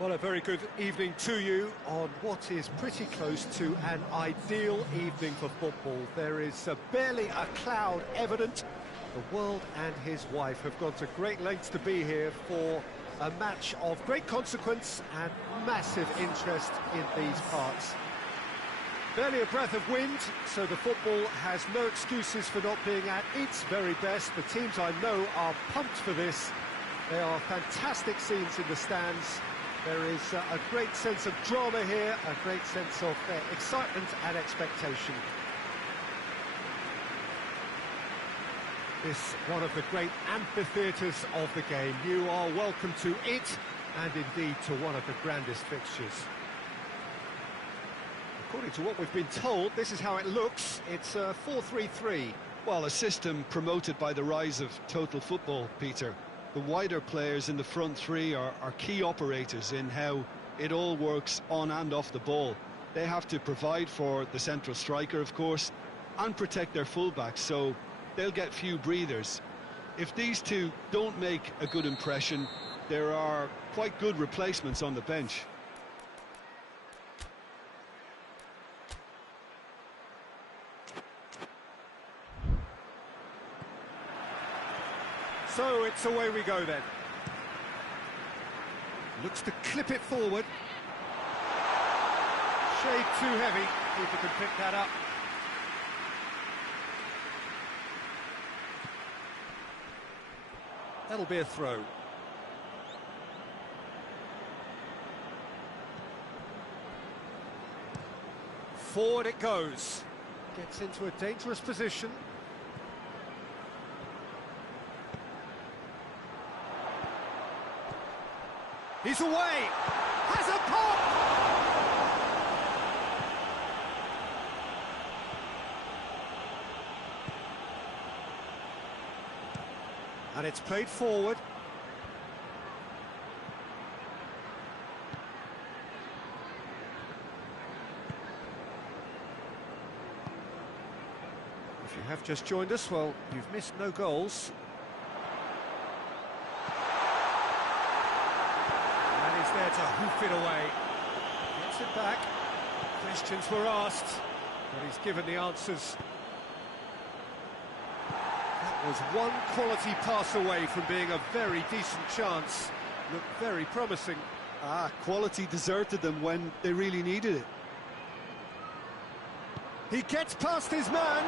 Well, a very good evening to you on what is pretty close to an ideal evening for football. There is barely a cloud evident. The world and his wife have gone to great lengths to be here for a match of great consequence and massive interest in these parts. Barely a breath of wind, so the football has no excuses for not being at its very best. The teams I know are pumped for this. There are fantastic scenes in the stands. There is a great sense of drama here, a great sense of excitement and expectation. This one of the great amphitheatres of the game. You are welcome to it, and indeed to one of the grandest fixtures. According to what we've been told, this is how it looks. It's 4-3-3. Well, a system promoted by the rise of total football, Peter. The wider players in the front three are key operators in how it all works on and off the ball. They have to provide for the central striker, of course, and protect their fullbacks, so they'll get few breathers. If these two don't make a good impression, there are quite good replacements on the bench. So it's away we go then. Looks to clip it forward. Shade too heavy. Keeper can pick that up. That'll be a throw. Forward it goes. Gets into a dangerous position. He's away! Has a pop! And it's played forward. If you have just joined us, well, you've missed no goals. There to hoof it away. Gets it back. Questions were asked, but he's given the answers. That was one quality pass away from being a very decent chance. Looked very promising. Quality deserted them when they really needed it. He gets past his man.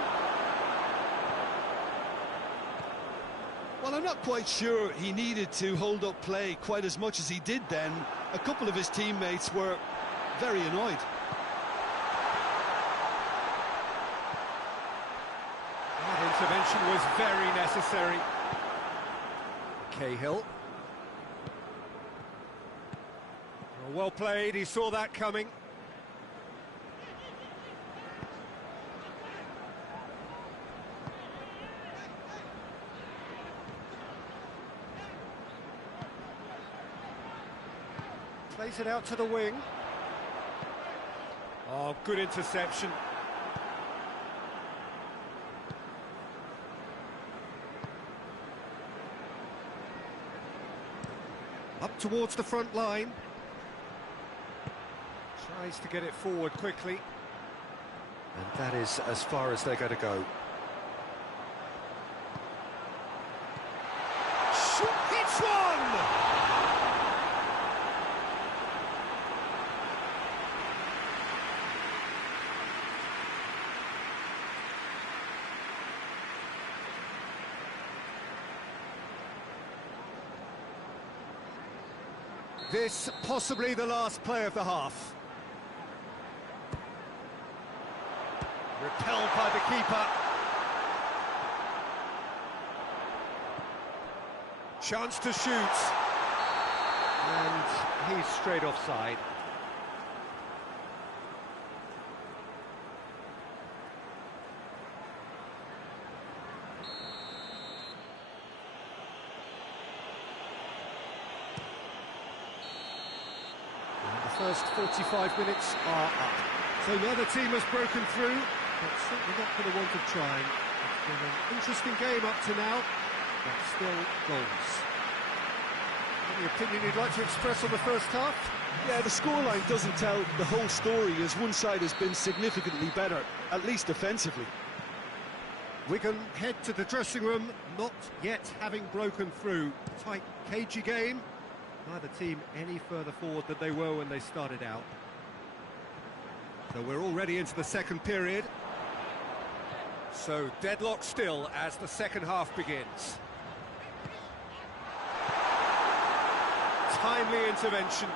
Well, I'm not quite sure he needed to hold up play quite as much as he did then. A couple of his teammates were very annoyed. That intervention was very necessary. Cahill. Well played, he saw that coming. Plays it out to the wing. Oh, good interception. Up towards the front line. Tries to get it forward quickly. And that is as far as they're going to go. Hits one! This possibly the last play of the half. Repelled by the keeper. Chance to shoot. And he's straight offside. First 45 minutes are up. So the other team has broken through, but certainly not for the want of trying. It's been an interesting game up to now, but still goals. Any opinion you'd like to express on the first half? Yeah, the scoreline doesn't tell the whole story, as one side has been significantly better, at least defensively. We can head to the dressing room, not yet having broken through. Tight, cagey game. Neither team any further forward than they were when they started out. So we're already into the second period. So deadlock still as the second half begins. Timely intervention.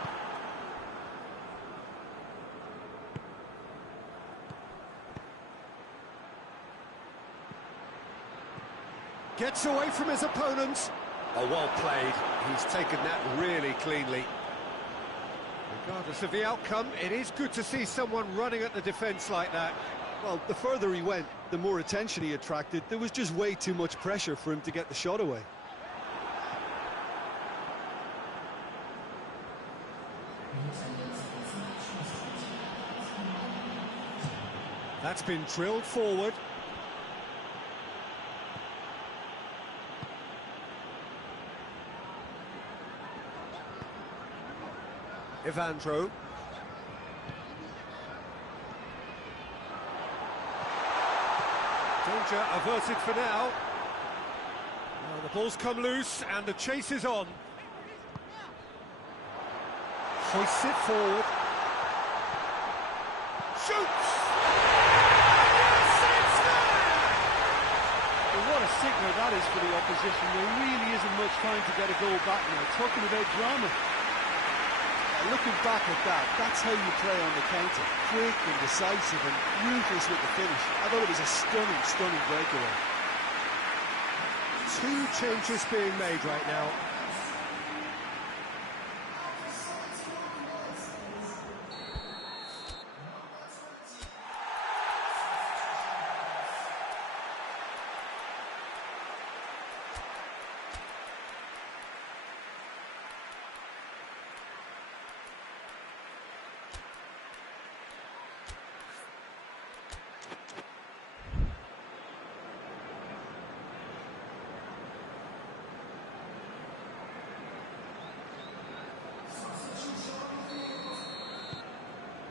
Gets away from his opponent. Oh, well played. He's taken that really cleanly. Regardless of the outcome, it is good to see someone running at the defence like that. Well, the further he went, the more attention he attracted. There was just way too much pressure for him to get the shot away. That's been drilled forward. Evandro. Danger averted for now. Now the ball's come loose and the chase is on. Hoists it forward. Shoots! Yes, it's there! Well, what a signal that is for the opposition. There really isn't much time to get a goal back now. Talking about drama. Looking back at that, that's how you play on the counter. Quick and decisive and ruthless with the finish. I thought it was a stunning, stunning breakaway. Two changes being made right now.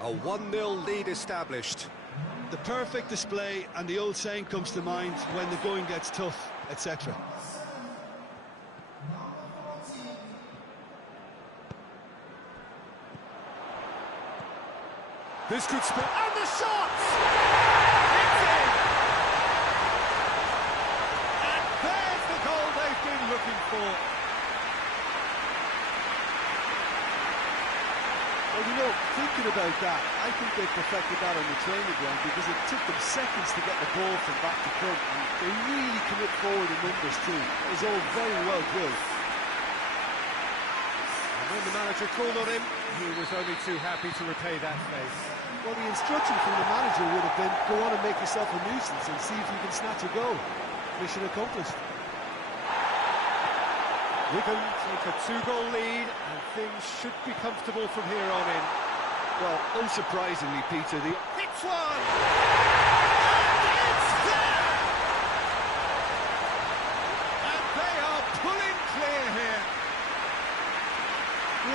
A 1-0 lead established. The perfect display, and the old saying comes to mind: when the going gets tough, etc. This could spell, and the shot! It's in! And there's the goal they've been looking for. Well, you know, thinking about that, I think they perfected that on the training ground, because it took them seconds to get the ball from back to front, and they really commit forward in numbers too. It was all very well drilled. And when the manager called on him, he was only too happy to repay that face. Well, the instruction from the manager would have been, go on and make yourself a nuisance and see if you can snatch a goal. Mission accomplished. Wigan take a 2-goal lead, and things should be comfortable from here on in. Well, unsurprisingly, Peter, the... Hits one! And it's there! And they are pulling clear here.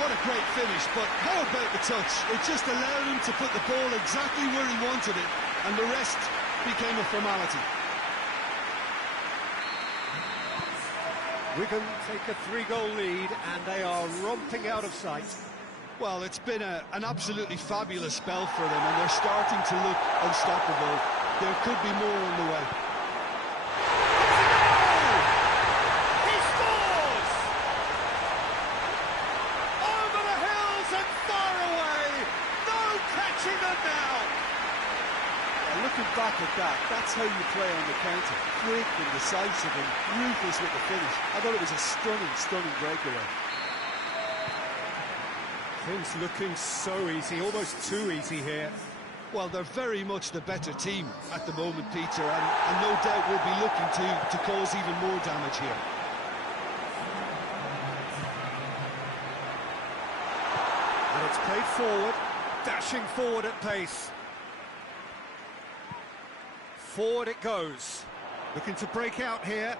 What a great finish, but how about the touch? It just allowed him to put the ball exactly where he wanted it, and the rest became a formality. Wigan take a 3-goal lead, and they are romping out of sight. Well, it's been an absolutely fabulous spell for them, and they're starting to look unstoppable. There could be more on the way. He scores! Over the hills and far away! No catching them now! Looking back at that, that's how you play on the counter. Quick and decisive and ruthless with the finish. I thought it was a stunning, stunning breakaway. Things looking so easy, almost too easy here. Well, they're very much the better team at the moment, Peter, and no doubt will be looking to cause even more damage here. And it's played forward, dashing forward at pace. Forward it goes. Looking to break out here.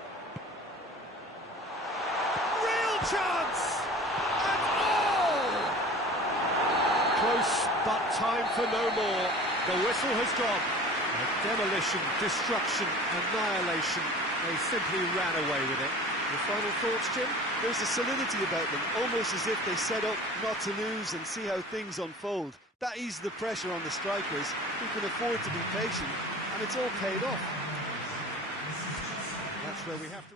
Real chance! close, but time for no more. The whistle has gone. Demolition, destruction, annihilation. They simply ran away with it. Your final thoughts, Jim? There's a solidity about them, almost as if they set up not to lose and see how things unfold. That eases the pressure on the strikers, who can afford to be patient, and it's all paid off. That's where we have to...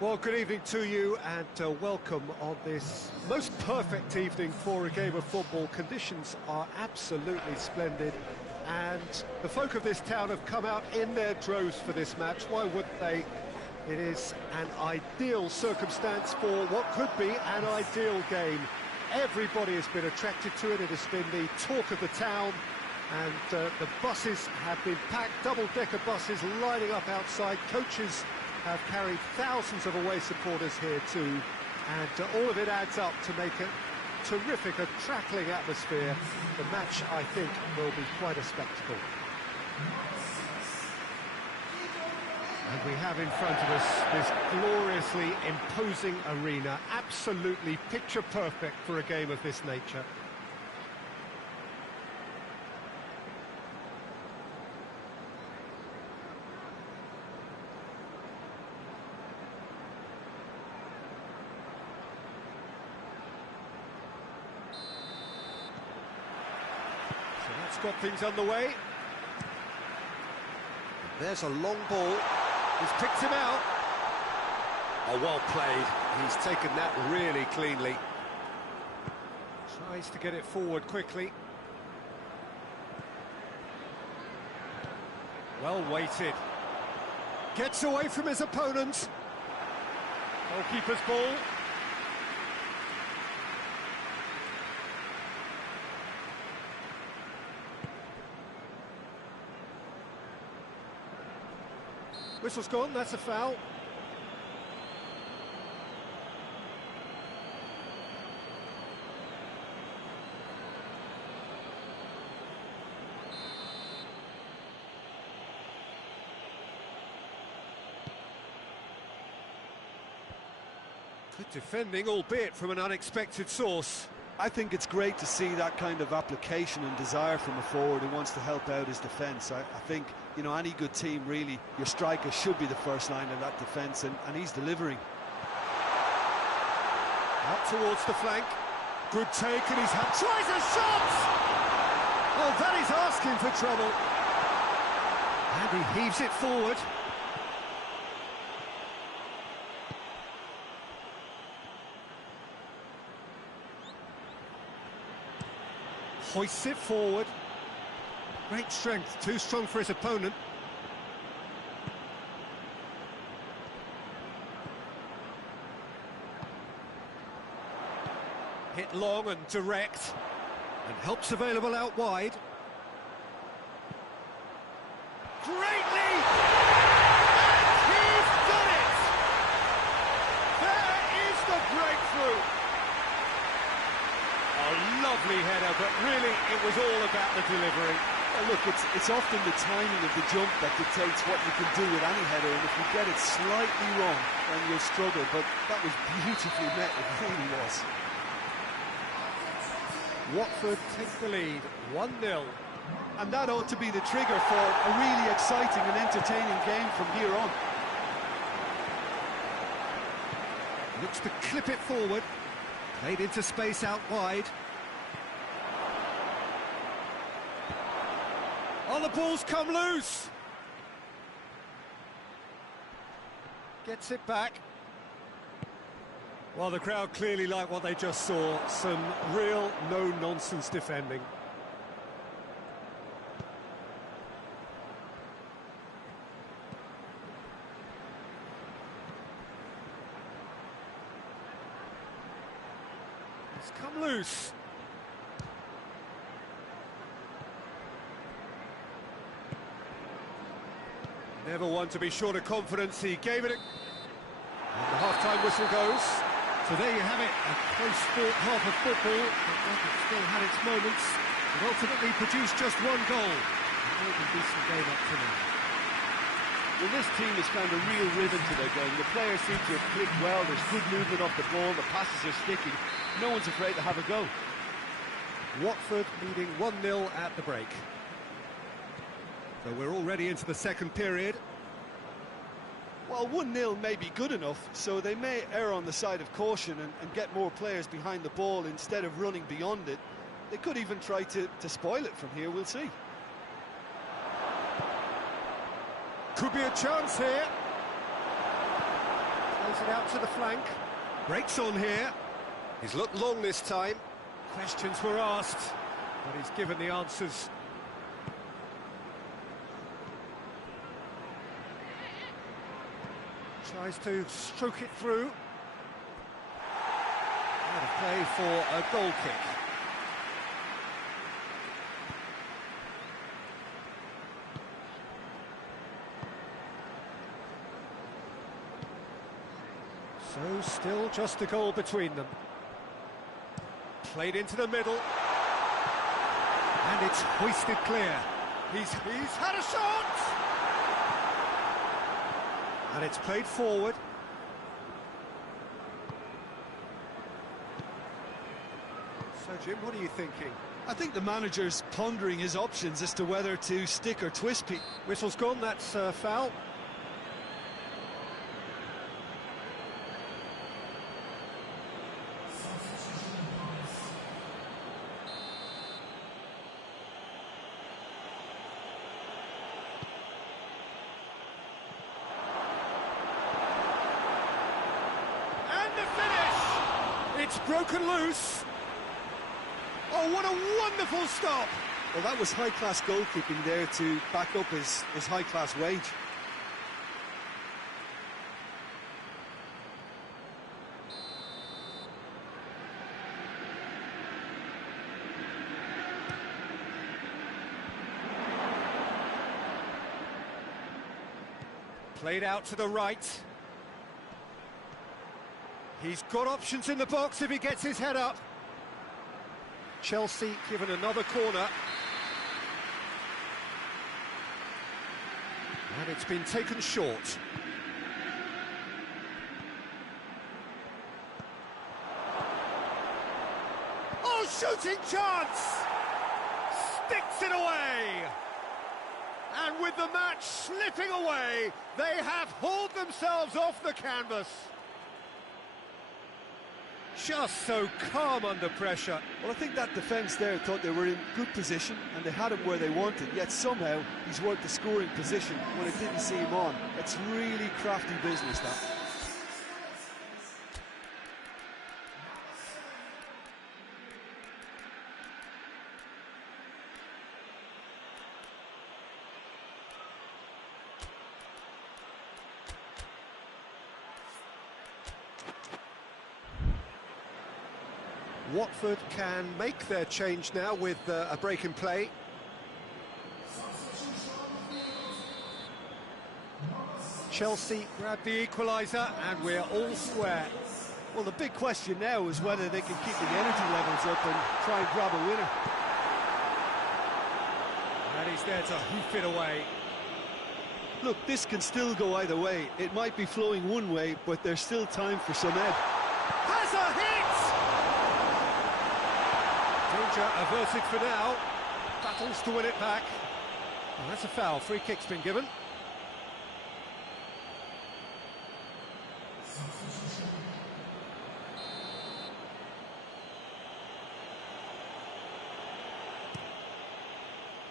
Well, good evening to you and welcome on this most perfect evening for a game of football. Conditions are absolutely splendid and the folk of this town have come out in their droves for this match. Why wouldn't they? It is an ideal circumstance for what could be an ideal game. Everybody has been attracted to it. It has been the talk of the town and the buses have been packed, double-decker buses lining up outside. Coaches have carried thousands of away supporters here too, and all of it adds up to make a terrific, a crackling atmosphere. The match, I think, will be quite a spectacle. And we have in front of us this gloriously imposing arena, absolutely picture perfect for a game of this nature. Got things underway. There's a long ball. He's picked him out. Oh, well played. He's taken that really cleanly. Tries to get it forward quickly. Well weighted. Gets away from his opponent. Goalkeeper's ball. Whistle's gone, that's a foul. Good defending, albeit from an unexpected source. I think it's great to see that kind of application and desire from a forward who wants to help out his defence. I think, you know, any good team, really, your striker should be the first line of that defence, and he's delivering. Out towards the flank. Good take, and he's tries a shot! Oh, that is asking for trouble. And he heaves it forward. Hoists it forward. Great strength, too strong for his opponent. Hit long and direct, and help's available out wide. Greatly! And he's done it! There is the breakthrough! A lovely header, but really it was all about the delivery. Well, look, it's often the timing of the jump that dictates what you can do with any header, and if you get it slightly wrong, then you'll struggle, but that was beautifully met, it really was. Watford take the lead, 1-0. And that ought to be the trigger for a really exciting and entertaining game from here on. Looks to clip it forward. Played into space out wide. Oh, the ball's come loose. Gets it back. Well, the crowd clearly like what they just saw. Some real no-nonsense defending. It's come loose. Never one to be short of confidence. He gave it a... And the half-time whistle goes. So there you have it, a close-fought half of football, but one that still had its moments, and ultimately produced just one goal. It will be a decent game up to now. Well, this team has found a real rhythm to their game. The players seem to have clicked well, there's good movement off the ball, the passes are sticking. No one's afraid to have a go. Watford leading 1-0 at the break. So we're already into the second period. Well, 1-0 may be good enough, so they may err on the side of caution and get more players behind the ball instead of running beyond it. They could even try to spoil it from here, we'll see. Could be a chance here. Plays it out to the flank. Breaks on here. He's looked long this time. Questions were asked, but he's given the answers. Tries to stroke it through. Out of play for a goal kick. So still just a goal between them. Played into the middle. And it's hoisted clear. He's had a shot! And it's played forward. So, Jim, what are you thinking? I think the manager's pondering his options as to whether to stick or twist. Whistle's gone, that's foul. It's broken loose. Oh, what a wonderful stop. Well, that was high-class goalkeeping there to back up his high-class wage. Played out to the right. He's got options in the box if he gets his head up. Chelsea given another corner. And it's been taken short. Oh, shooting chance! Sticks it away! And with the match slipping away, they have hauled themselves off the canvas. Just so calm under pressure. Well, I think that defence there thought they were in good position and they had him where they wanted, yet somehow he's worked the scoring position when it didn't see him on. It's really crafty business, that. Watford can make their change now with a break in play. Chelsea grab the equaliser and we're all square. Well, the big question now is whether they can keep the energy levels up and try and grab a winner. And he's there to hoof it away. Look, this can still go either way. It might be flowing one way, but there's still time for some ebb. Has a hit! Danger averted for now. battles to win it back. Well, that's a foul. Free kick's been given.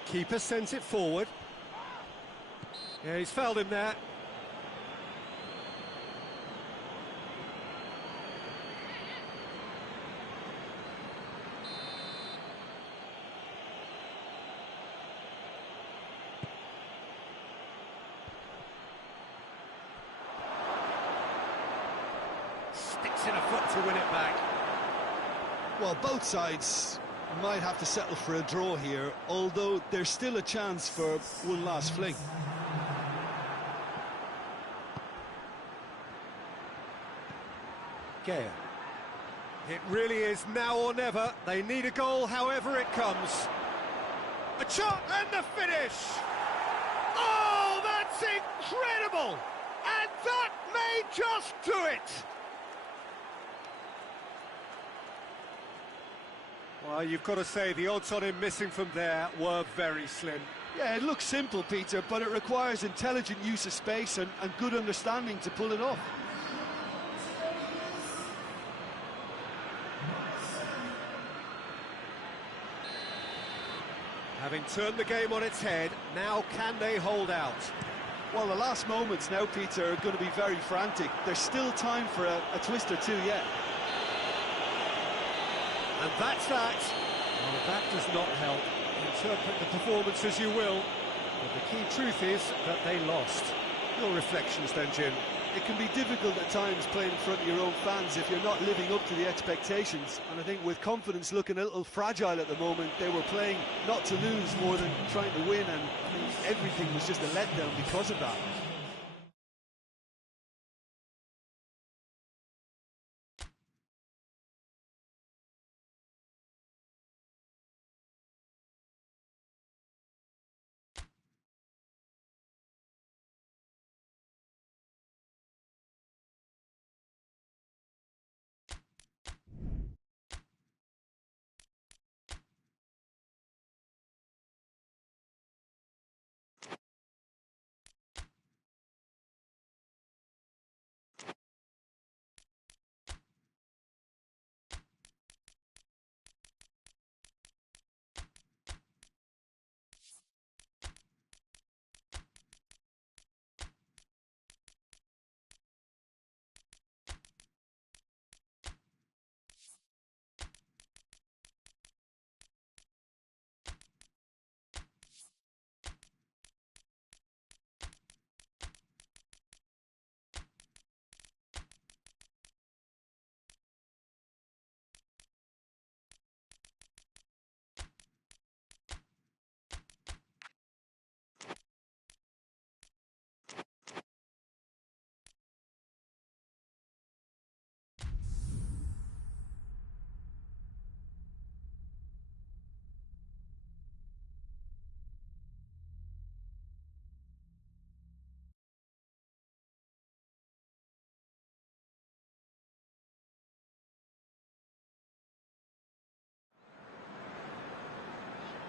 Keeper sends it forward. Yeah, he's fouled him there. Sticks in a foot to win it back. Well, both sides might have to settle for a draw here, although there's still a chance for one last fling. Gea. It really is now or never. They need a goal, however it comes. A shot and the finish! Oh, that's incredible! And that may just do it! Well, you've got to say the odds on him missing from there were very slim. Yeah, it looks simple, Peter, but it requires intelligent use of space and good understanding to pull it off. Having turned the game on its head, now can they hold out? Well, the last moments now, Peter, are going to be very frantic. There's still time for a twist or two yet. And that's that. Well, that does not help. Interpret the performance as you will, but the key truth is that they lost. Your reflections then, Jim? It can be difficult at times playing in front of your own fans if you're not living up to the expectations. And I think with confidence looking a little fragile at the moment, they were playing not to lose more than trying to win, and I think everything was just a letdown because of that.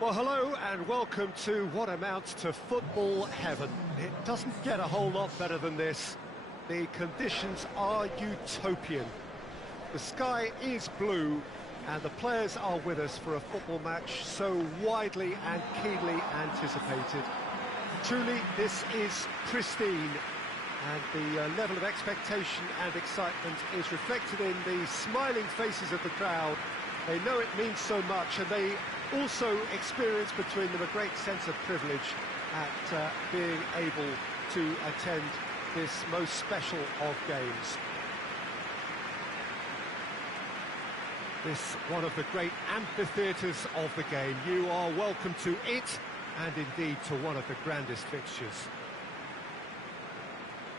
Well, hello and welcome to what amounts to football heaven. It doesn't get a whole lot better than this. The conditions are utopian. The sky is blue and the players are with us for a football match so widely and keenly anticipated. Truly, this is pristine, and the level of expectation and excitement is reflected in the smiling faces of the crowd. They know it means so much, and they also experience between them a great sense of privilege at being able to attend this most special of games. This one of the great amphitheatres of the game. You are welcome to it, and indeed to one of the grandest fixtures.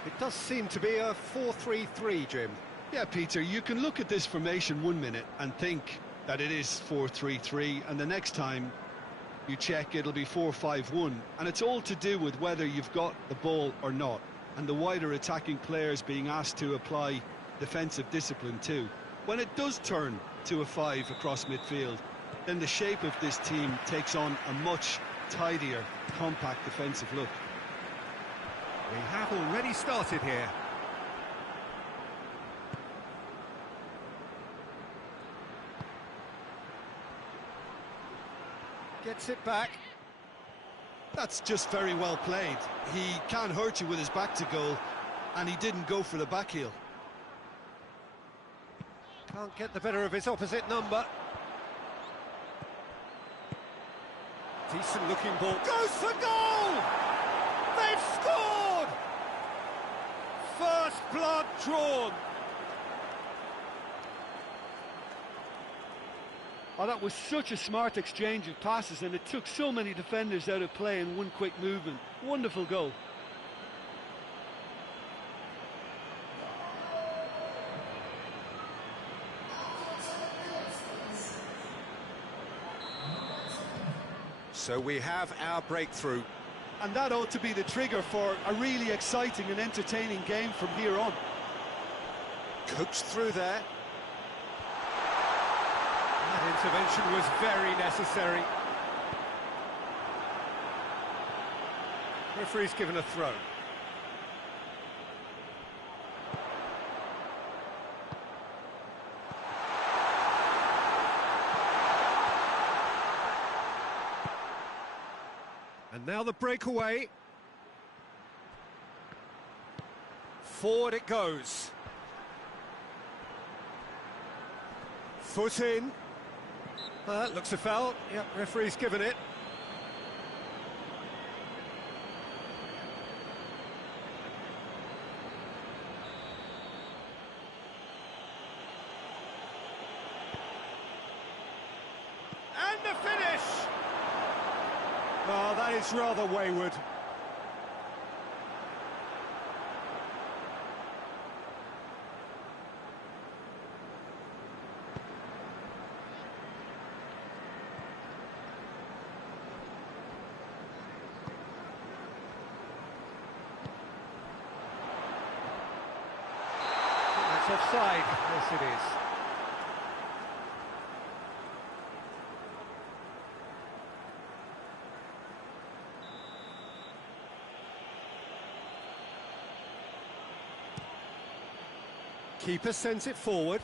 It does seem to be a 4-3-3, Jim. Yeah, Peter, you can look at this formation 1 minute and think that it is 4-3-3, and the next time you check it'll be 4-5-1, and it's all to do with whether you've got the ball or not, and the wider attacking players being asked to apply defensive discipline too. When it does turn to a 5 across midfield, then the shape of this team takes on a much tidier, compact defensive look. We have already started here. Gets it back. That's just very well played. He can't hurt you with his back to goal, and he didn't go for the back heel. Can't get the better of his opposite number. Decent looking ball. Goes for goal! They've scored! First blood drawn. Oh, that was such a smart exchange of passes, and it took so many defenders out of play in one quick movement. Wonderful goal. So we have our breakthrough. And that ought to be the trigger for a really exciting and entertaining game from here on. Coaxed through there. That intervention was very necessary. Referee's given a throw. And now the breakaway. Forward it goes. Foot in. That looks a foul. Yep, referee's given it. And the finish! Oh, that is rather wayward. That's offside. Yes, it is. Keeper sends it forward.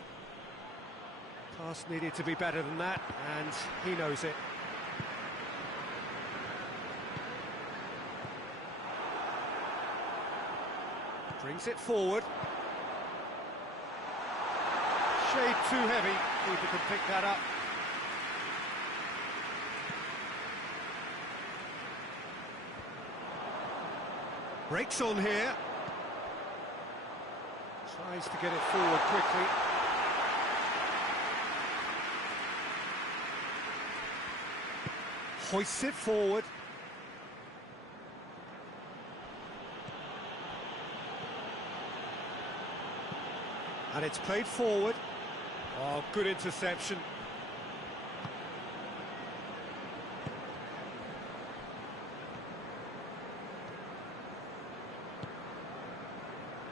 Pass needed to be better than that, and he knows it. Brings it forward. Shade too heavy. Keeper can pick that up. Breaks on here. Tries to get it forward quickly. Hoists it forward. And it's played forward. Oh, good interception.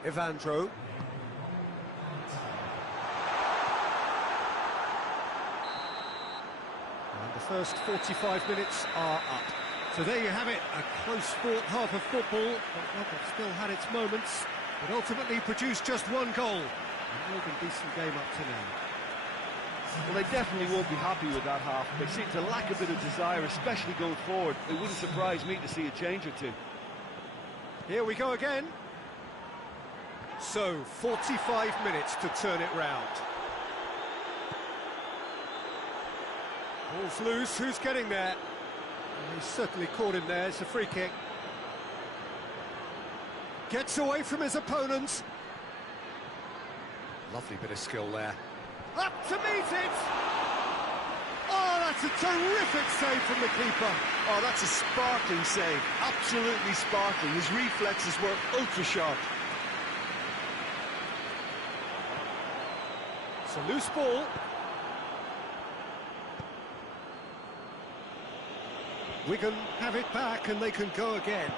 Evandro. And the first 45 minutes are up. So there you have it, a close fought half of football, but one that still had its moments, but ultimately produced just one goal. A more than decent game up to now. Well, they definitely won't be happy with that half. They seem to lack a bit of desire, especially going forward. It wouldn't surprise me to see a change or two. Here we go again. So, 45 minutes to turn it round. Ball's loose, who's getting there? Well, he's certainly caught him there, it's a free kick. Gets away from his opponents. Lovely bit of skill there. Up to meet it! Oh, that's a terrific save from the keeper. Oh, that's a sparkling save. Absolutely sparkling. His reflexes were ultra sharp. It's a loose ball. Wigan have it back and they can go again.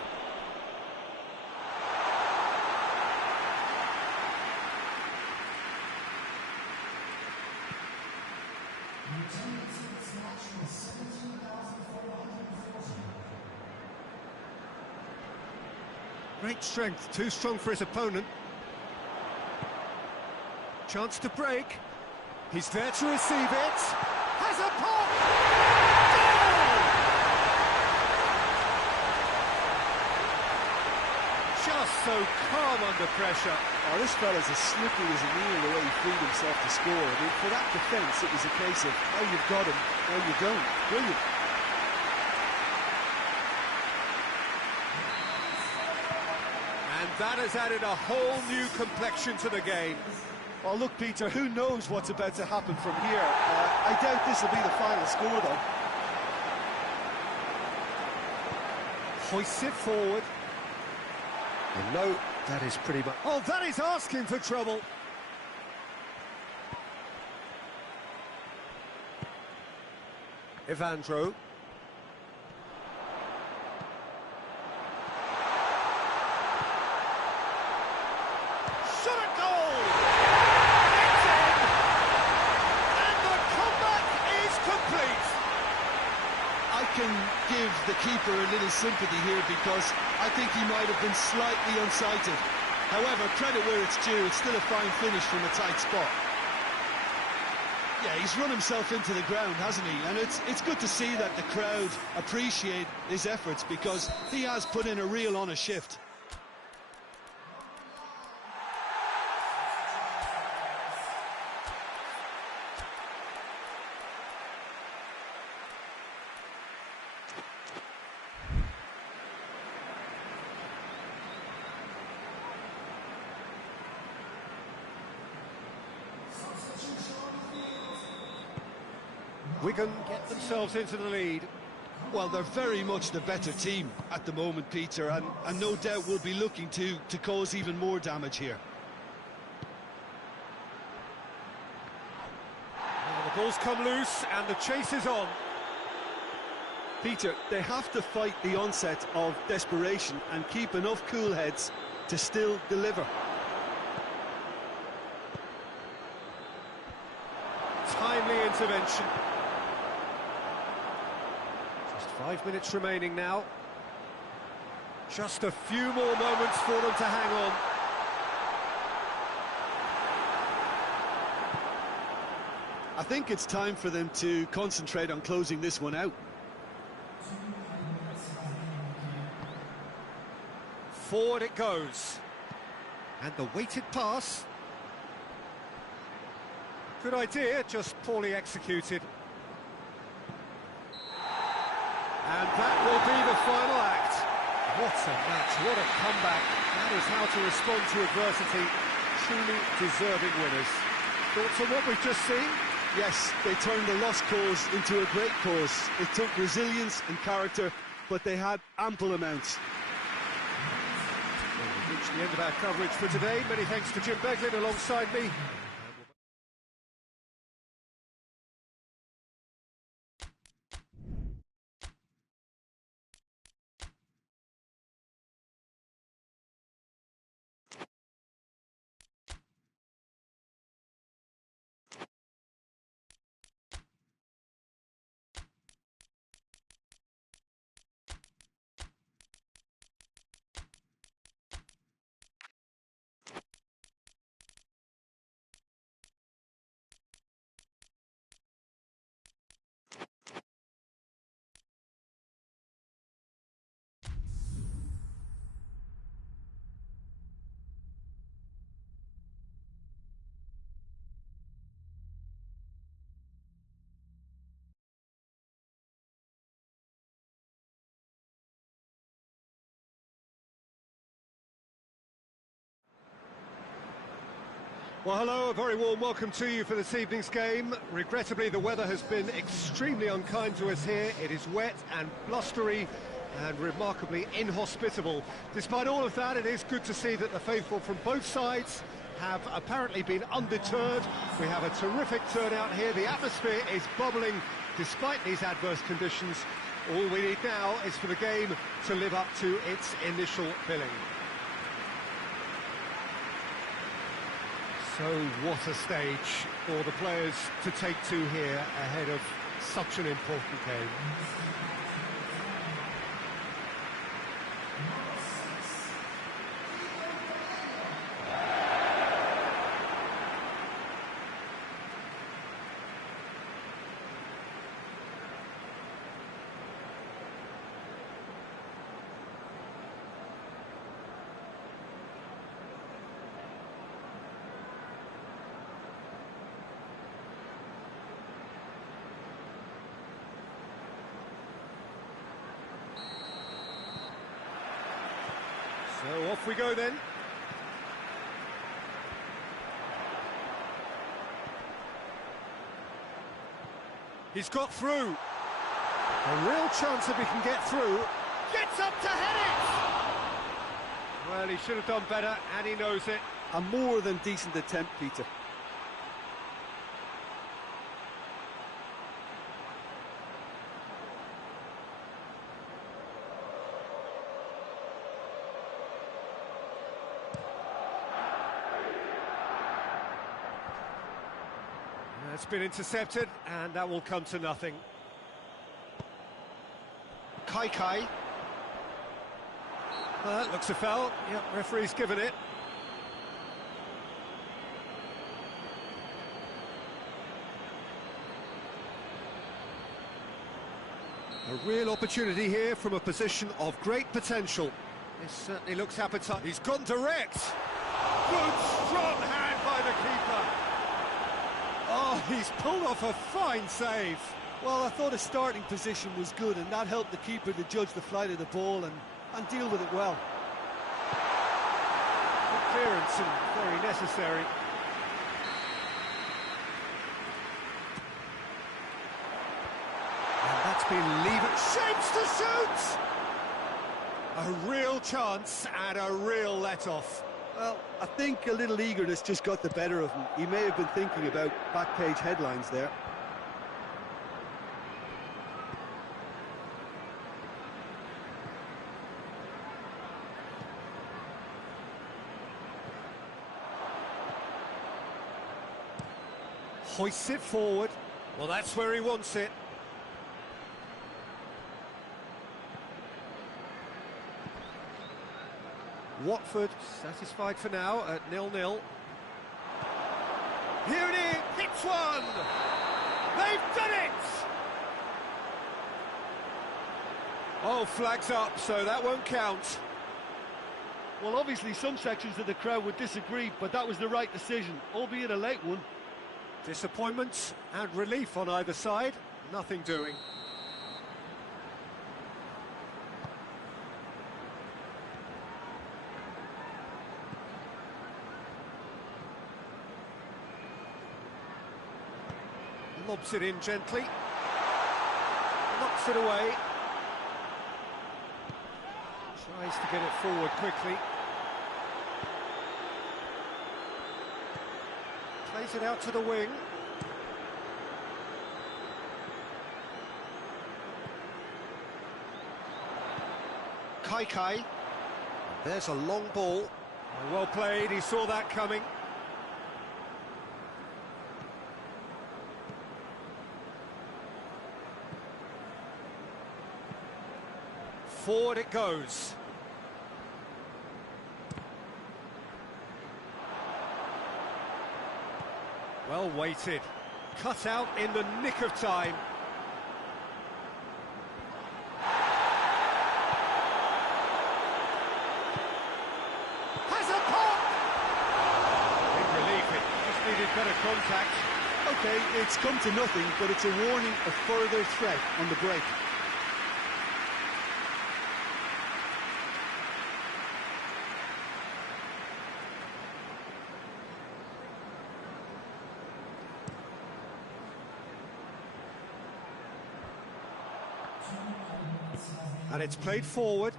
Great strength, too strong for his opponent. Chance to break. He's there to receive it. Has a pop! Goal! Just so calm under pressure. Oh, this fella's as slippery as an eel the way he freed himself to score. I mean, for that defence, it was a case of, oh, you've got him, no, you don't. Brilliant. And that has added a whole new complexion to the game. Well, look, Peter, who knows what's about to happen from here? I doubt this will be the final score, though. Hoists it forward. And no, that is pretty much... Oh, that is asking for trouble. Evandro. Shot a goal! It's in! And the comeback is complete! I can give the keeper a little sympathy here because I think he might have been slightly unsighted. However, credit where it's due, it's still a fine finish from a tight spot. Yeah, he's run himself into the ground, hasn't he? And it's good to see that the crowd appreciate his efforts because he has put in a real honest shift. Wigan get themselves into the lead. Well, they're very much the better team at the moment, Peter, and no doubt will be looking to cause even more damage here. Well, the ball's come loose and the chase is on. Peter, they have to fight the onset of desperation and keep enough cool heads to still deliver. Timely intervention. 5 minutes remaining now. Just a few more moments for them to hang on. I think it's time for them to concentrate on closing this one out. Forward it goes. And the weighted pass. Good idea, just poorly executed. And that will be the final act. What a match, what a comeback. That is how to respond to adversity. Truly deserving winners. Thoughts on what we've just seen? Yes, they turned a lost cause into a great cause. It took resilience and character, but they had ample amounts. Well, we've reached the end of our coverage for today. Many thanks to Jim Beglin alongside me. Well, hello, a very warm welcome to you for this evening's game. Regrettably, the weather has been extremely unkind to us here. It is wet and blustery and remarkably inhospitable. Despite all of that, it is good to see that the faithful from both sides have apparently been undeterred. We have a terrific turnout here. The atmosphere is bubbling despite these adverse conditions. All we need now is for the game to live up to its initial billing. So what a stage for the players to take to here ahead of such an important game. So off we go then. He's got through. A real chance if he can get through. Gets up to head it! Well, he should have done better, and he knows it. A more than decent attempt, Peter. It's been intercepted, and that will come to nothing. Kai. That looks a foul. Yep, referee's given it. A real opportunity here from a position of great potential. This certainly looks appetizing. He's gone direct. Good, strong hand by the keeper. Oh, he's pulled off a fine save. Well, I thought his starting position was good, and that helped the keeper to judge the flight of the ball and deal with it well. Good clearance and very necessary. And that's been levered. Shapes to shoot! A real chance and a real let-off. Well, I think a little eagerness just got the better of him. He may have been thinking about back-page headlines there. Hoists it forward. Well, that's where he wants it. Watford satisfied for now at 0-0. Here it is, hits one! They've done it! Oh, flags up, so that won't count. Well, obviously some sections of the crowd would disagree, but that was the right decision, albeit a late one. Disappointment and relief on either side, nothing doing. Lobs it in gently, knocks it away, tries to get it forward quickly, plays it out to the wing. Kai. There's a long ball. Well played, he saw that coming. Forward it goes. Well weighted. Cut out in the nick of time. Has a pop! Big relief, it just needed better contact. Okay, it's come to nothing, but it's a warning of further threat on the break. And it's played forward.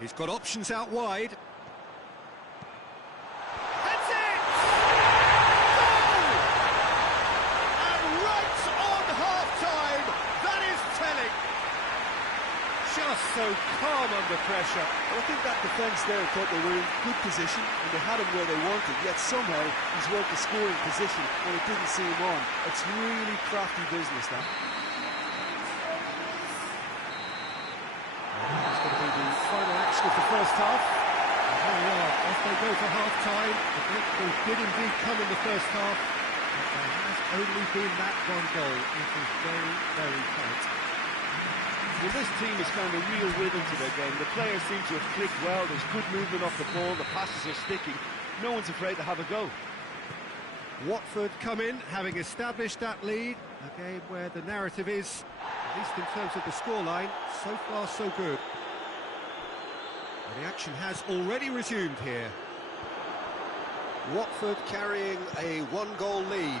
He's got options out wide. That's it! Goal! And right on half-time, that is telling. Just so calm under pressure. pressure. Well, I think that defence there thought they were in good position and they had him where they wanted, yet somehow he's worked the scoring position when it didn't see him on. It's really crafty business, that. That's going to be the final action of the first half. And here we are, off they go for half-time. The breakthrough did indeed come in the first half, but there has only been that one goal. It is very, very tight. Well, this team has found a real rhythm to their game. The players seem to have clicked well. There's good movement off the ball. The passes are sticking. No one's afraid to have a go. Watford come in, having established that lead. A game where the narrative is, at least in terms of the scoreline, so far so good. And the action has already resumed here. Watford carrying a one-goal lead.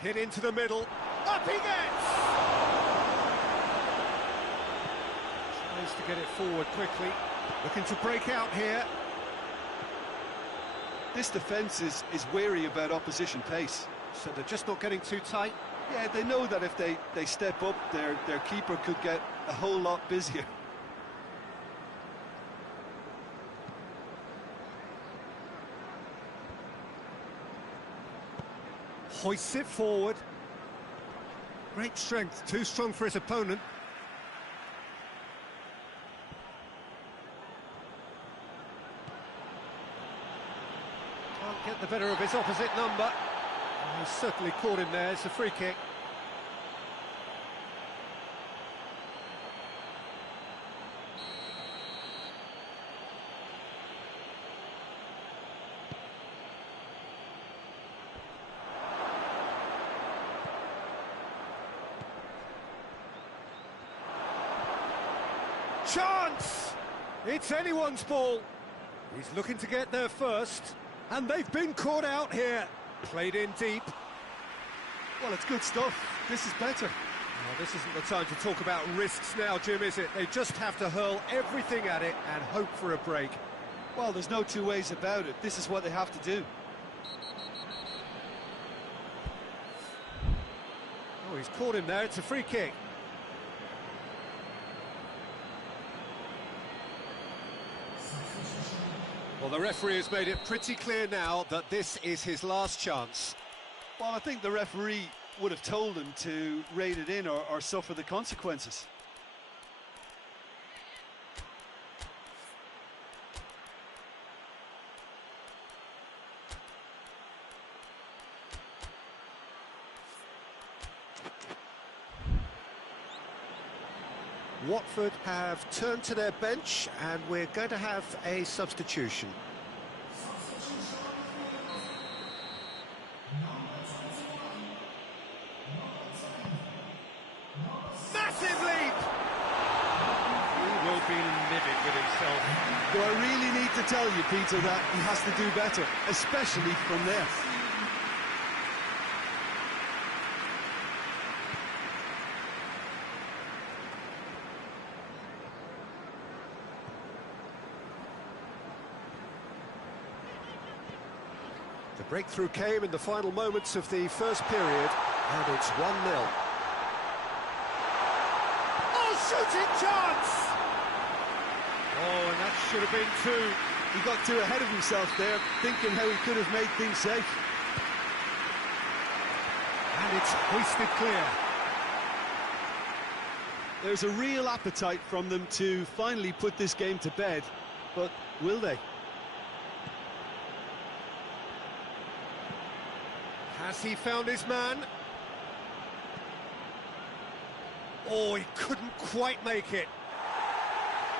Hit into the middle. Up he gets! Tries to get it forward quickly. Looking to break out here. This defence is wary about opposition pace. So they're just not getting too tight. Yeah, they know that if they step up, their keeper could get a whole lot busier. Hoists it forward. Great strength, too strong for his opponent. Can't get the better of his opposite number. He's certainly caught him there. It's a free kick. Chance! It's anyone's ball. He's looking to get there first, and they've been caught out here. Played in deep. Well, it's good stuff. This is better. Well, this isn't the time to talk about risks now, Jim, is it? They just have to hurl everything at it and hope for a break. Well, there's no two ways about it. This is what they have to do. Oh, he's caught him there. It's a free kick. Well, the referee has made it pretty clear now that this is his last chance. Well, I think the referee would have told him to rein it in or suffer the consequences. Watford have turned to their bench and we're going to have a substitution. Massive leap! He will be livid with himself. Do I really need to tell you, Peter, that he has to do better, especially from there? The breakthrough came in the final moments of the first period, and it's 1-0. Oh, shooting chance! Oh, and that should have been two. He got too ahead of himself there, thinking how he could have made things safe. And it's hoisted clear. There's a real appetite from them to finally put this game to bed, but will they? Has he found his man? Oh, he couldn't quite make it.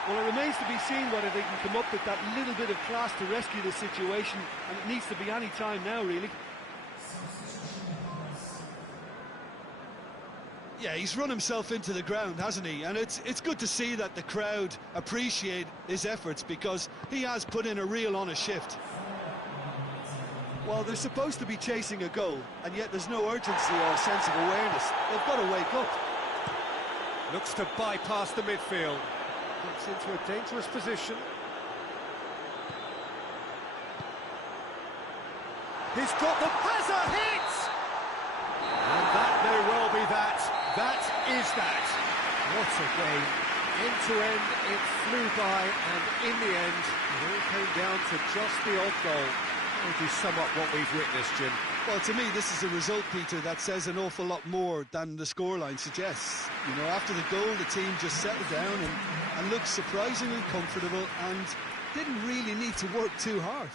Well, it remains to be seen whether they can come up with that little bit of class to rescue the situation, and it needs to be any time now, really. Yeah, he's run himself into the ground, hasn't he? And it's good to see that the crowd appreciate his efforts, because he has put in a real honest shift. Well, they're supposed to be chasing a goal, and yet there's no urgency or sense of awareness. They've got to wake up. Looks to bypass the midfield. Gets into a dangerous position. He's got the has a hit! And that may well be that. That is that. What a game. End to end, it flew by, and in the end, it all came down to just the odd goal. How would you sum up what we've witnessed, Jim? Well, to me, this is a result, Peter, that says an awful lot more than the scoreline suggests. You know, after the goal, the team just settled down and looked surprisingly comfortable and didn't really need to work too hard.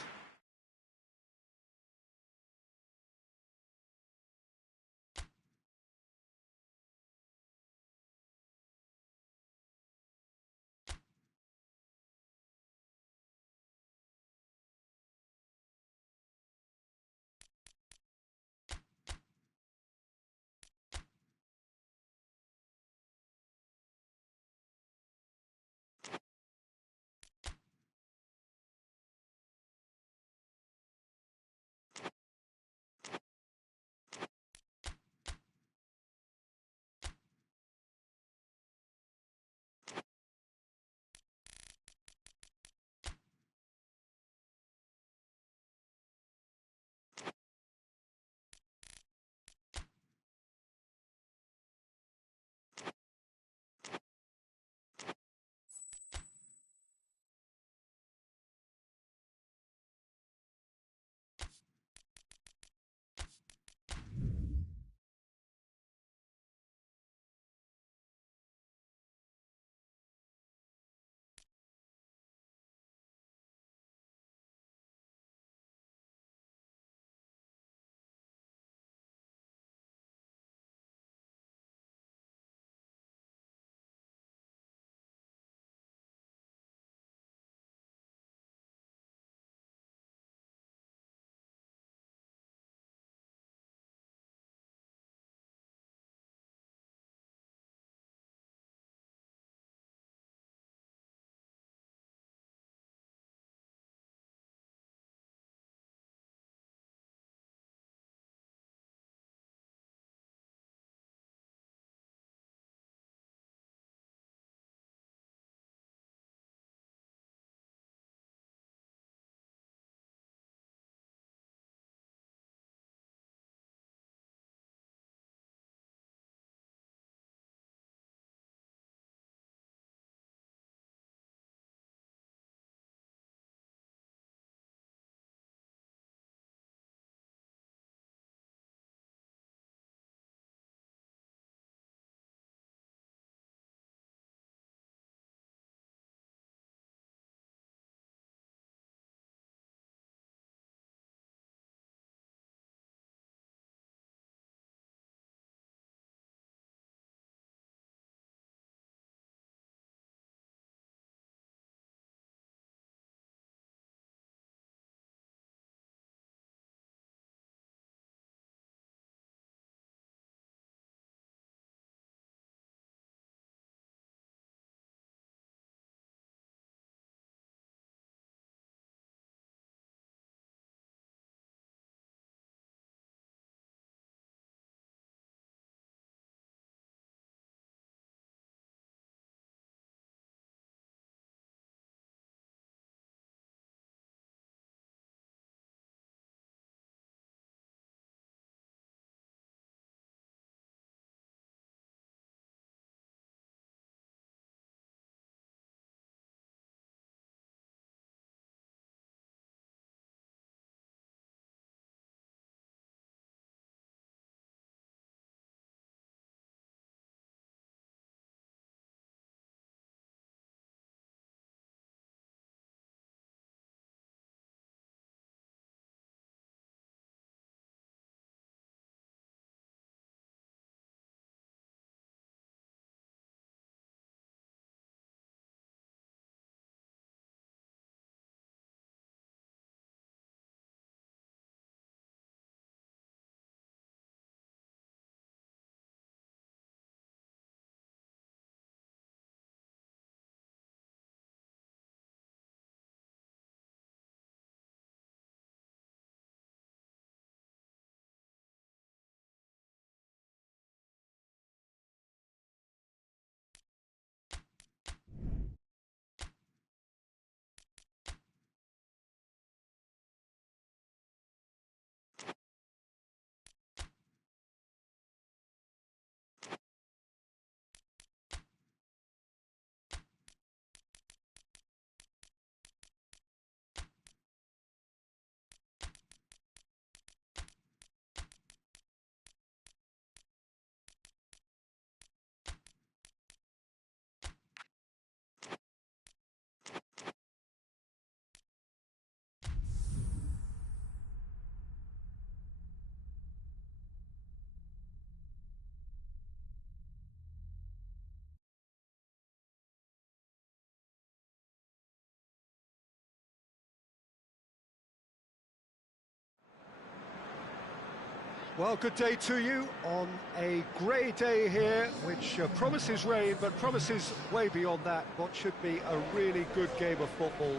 Well, good day to you on a grey day here, which promises rain, but promises way beyond that what should be a really good game of football.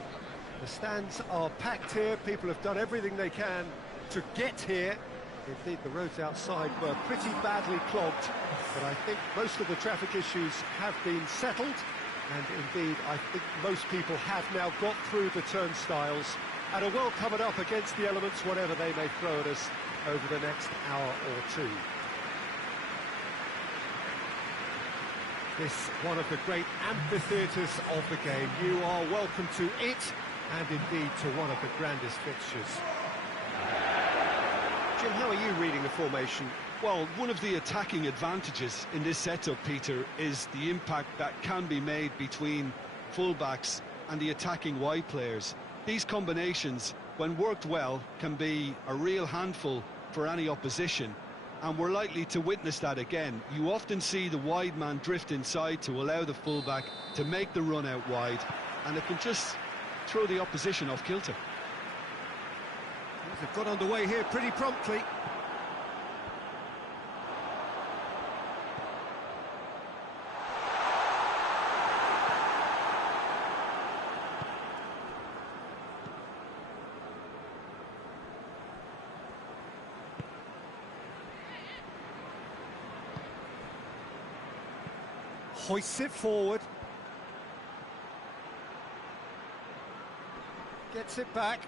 The stands are packed here, people have done everything they can to get here. Indeed, the roads outside were pretty badly clogged, but I think most of the traffic issues have been settled, and indeed, I think most people have now got through the turnstiles and are well covered up against the elements, whatever they may throw at us over the next hour or two. This one of the great amphitheatres of the game. You are welcome to it, and indeed to one of the grandest fixtures. Jim, how are you reading the formation? Well, one of the attacking advantages in this setup, Peter, is the impact that can be made between fullbacks and the attacking wide players. These combinations, when worked well, can be a real handful for any opposition, and we're likely to witness that again. You often see the wide man drift inside to allow the fullback to make the run out wide, and it can just throw the opposition off kilter. They've got underway here pretty promptly. Hoists it forward. Gets it back.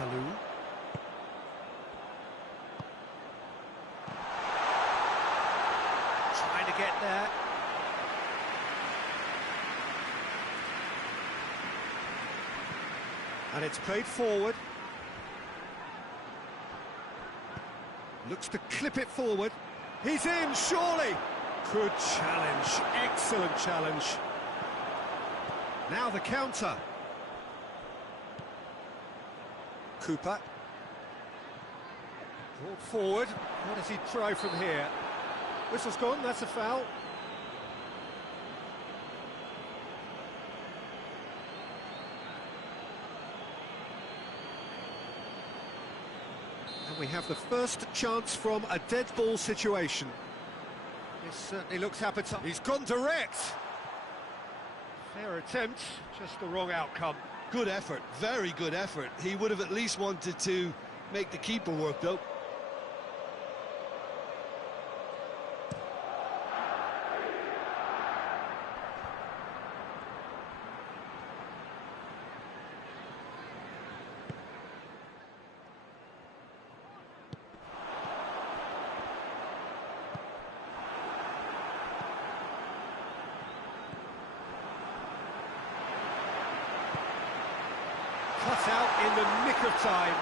Kalou. Trying to get there. And it's played forward. Looks to clip it forward. He's in, surely! Good challenge, excellent challenge. Now the counter. Cooper. Brought forward. What does he try from here? Whistle's gone, that's a foul. And we have the first chance from a dead ball situation. This certainly looks appetizing. He's gone direct. Fair attempt, just the wrong outcome. Good effort, very good effort. He would have at least wanted to make the keeper work, though. Cut out in the nick of time.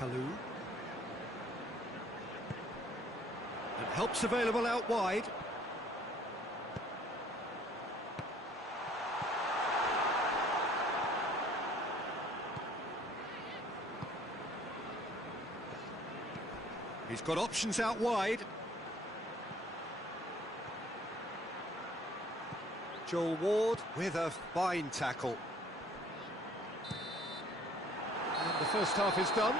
Kalou. And help's available out wide. He's got options out wide. Joel Ward with a fine tackle. And the first half is done.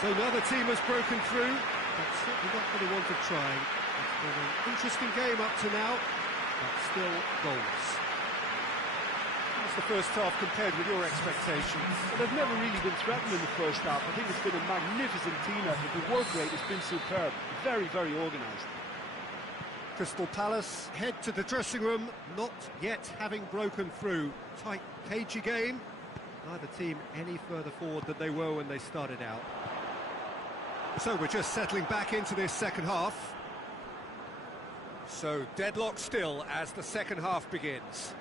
So now the team has broken through. That's certainly not what they wanted trying. It's been an interesting game up to now, but still goals. How's the first half compared with your expectations? Well, they've never really been threatened in the first half. I think it's been a magnificent team effort. The work rate has been superb. Very, very organised. Crystal Palace head to the dressing room, not yet having broken through. Tight, cagey game. Neither team any further forward than they were when they started out. So we're just settling back into this second half. So deadlock still as the second half begins.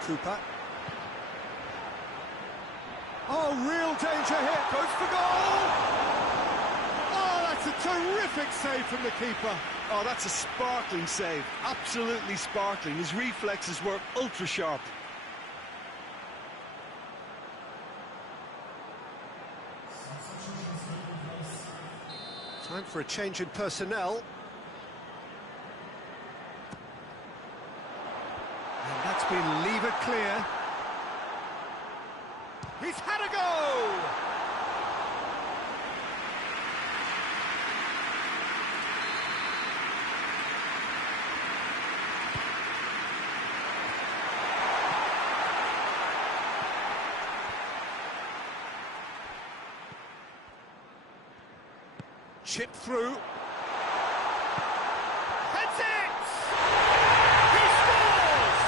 Cooper. Oh, real danger here. Goes for goal! Oh, that's a terrific save from the keeper. Oh, that's a sparkling save. Absolutely sparkling. His reflexes were ultra-sharp. Time for a change in personnel. And that's been levered clear. He's had a go! Chip through. Heads it! He scores!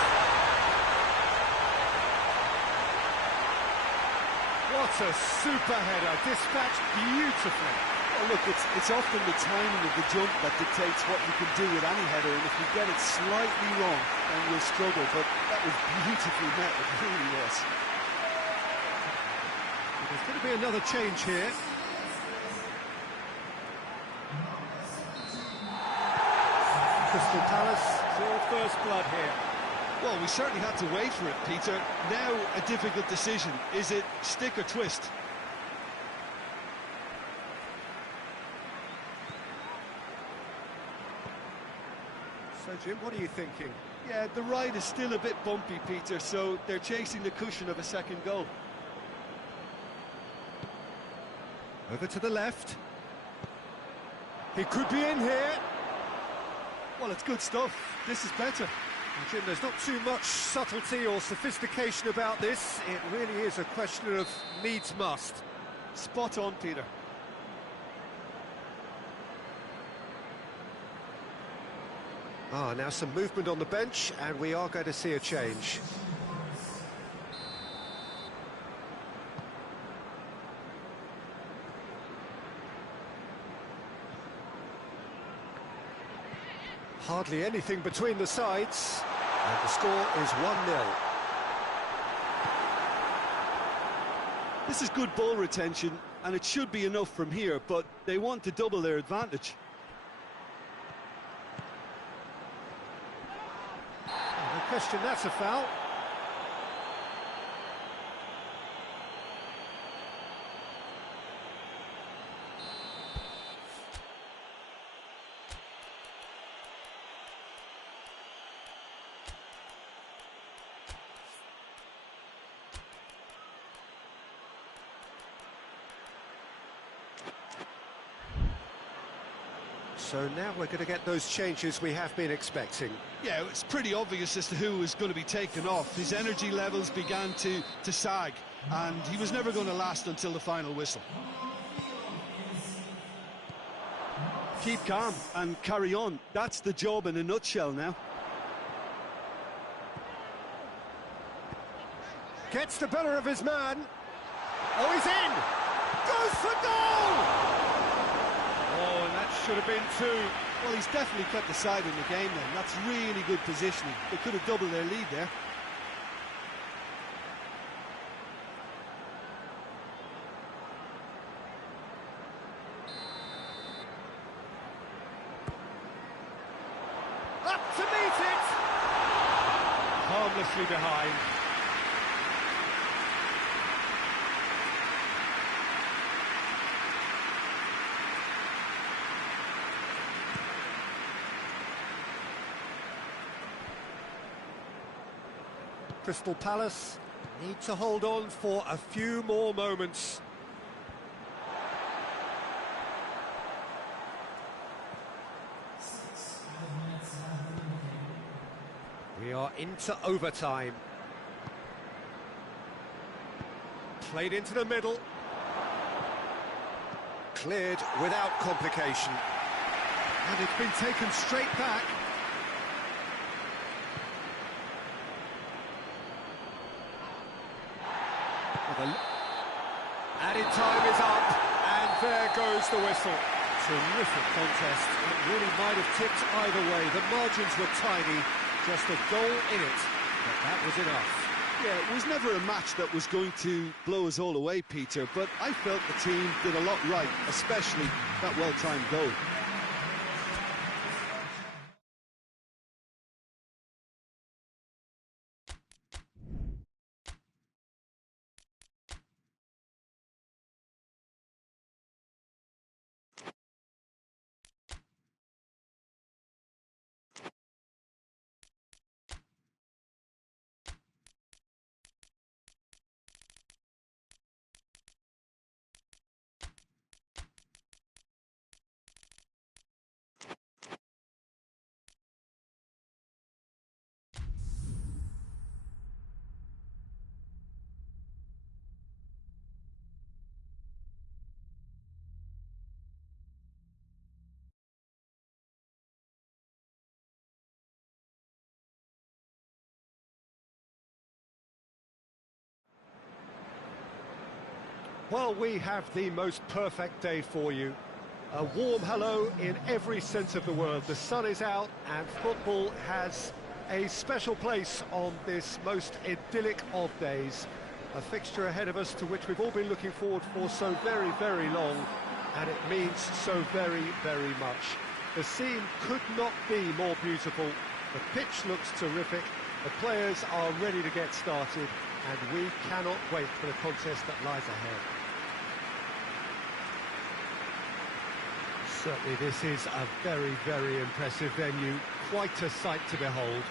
What a super header, dispatched beautifully. Well, look, it's often the timing of the jump that dictates what you can do with any header, and if you get it slightly wrong, then you'll struggle, but that was beautifully met, it really was. There's going to be another change here. Crystal Palace draw first blood here. Well, we certainly had to wait for it, Peter. Now a difficult decision. Is it stick or twist? So, Jim, what are you thinking? Yeah, the ride is still a bit bumpy, Peter, so they're chasing the cushion of a second goal. Over to the left. He could be in here. Well, it's good stuff. This is better. Well, Jim, there's not too much subtlety or sophistication about this. It really is a question of needs must. Spot on, Peter. Now some movement on the bench, and we are going to see a change. Hardly anything between the sides, and the score is 1-0. This is good ball retention, and it should be enough from here, but they want to double their advantage. No question, that's a foul. So now we're going to get those changes we have been expecting. Yeah, it's pretty obvious as to who was going to be taken off. His energy levels began to sag, and he was never going to last until the final whistle. Keep calm and carry on. That's the job in a nutshell now. Gets the better of his man. Oh, he's in! Goes for goal! Oh, and that should have been two. Well, he's definitely kept the side in the game then. That's really good positioning. They could have doubled their lead there. Up to meet it! Harmlessly behind. Crystal Palace need to hold on for a few more moments. We are into overtime. Played into the middle. Cleared without complication. And it's been taken straight back. Added time is up, and there goes the whistle. Terrific contest. It really might have tipped either way. The margins were tiny, just a goal in it, but that was enough. Yeah, it was never a match that was going to blow us all away, Peter, but I felt the team did a lot right, especially that well-timed goal. Well, we have the most perfect day for you. A warm hello in every sense of the word. The sun is out and football has a special place on this most idyllic of days. A fixture ahead of us to which we've all been looking forward for so very, very long, and it means so very, very much. The scene could not be more beautiful. The pitch looks terrific. The players are ready to get started, and we cannot wait for the contest that lies ahead. Certainly this is a very, very impressive venue, quite a sight to behold.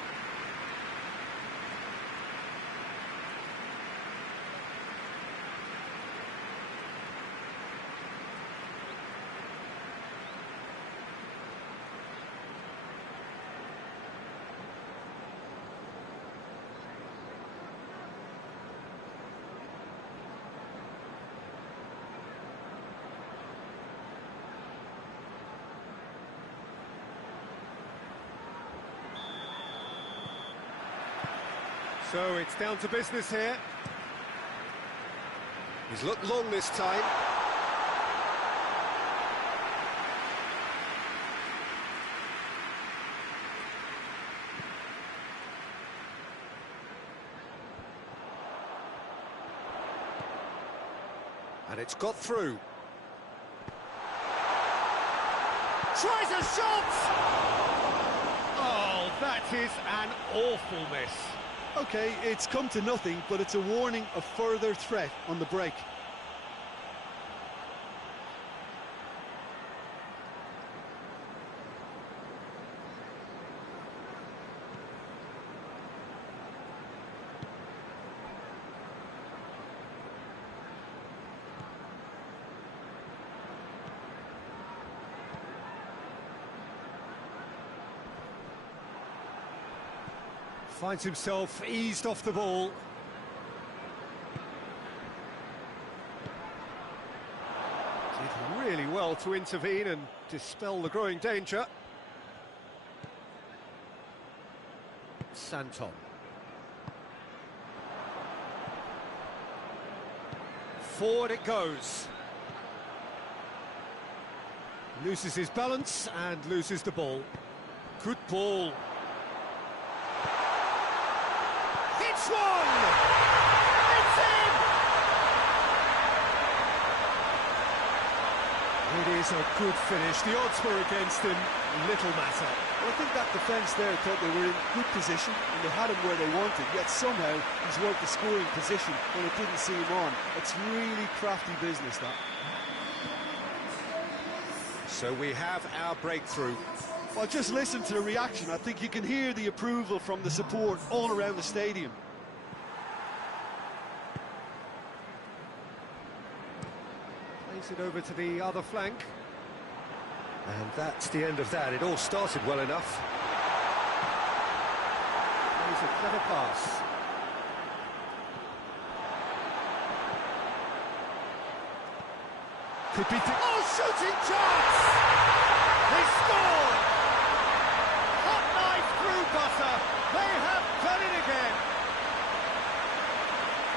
So it's down to business here. He's looked long this time. And it's got through. Tries a shot! Oh, that is an awful miss. OK, it's come to nothing, but it's a warning of further threat on the break. Finds himself eased off the ball. Did really well to intervene and dispel the growing danger. Santon. Forward it goes. Loses his balance and loses the ball. Good ball. It's one! It's in! It is a good finish. The odds were against him. Little matter. Well, I think that defence there thought they were in good position and they had him where they wanted, yet somehow he's worked the scoring position when it didn't see him on. It's really crafty business, that. So we have our breakthrough. Well, just listen to the reaction. I think you can hear the approval from the support all around the stadium. Plays it over to the other flank. And that's the end of that. It all started well enough. Plays a clever pass. Could be... Oh, shooting chance! They scored! Hot knife through butter. They have done it again.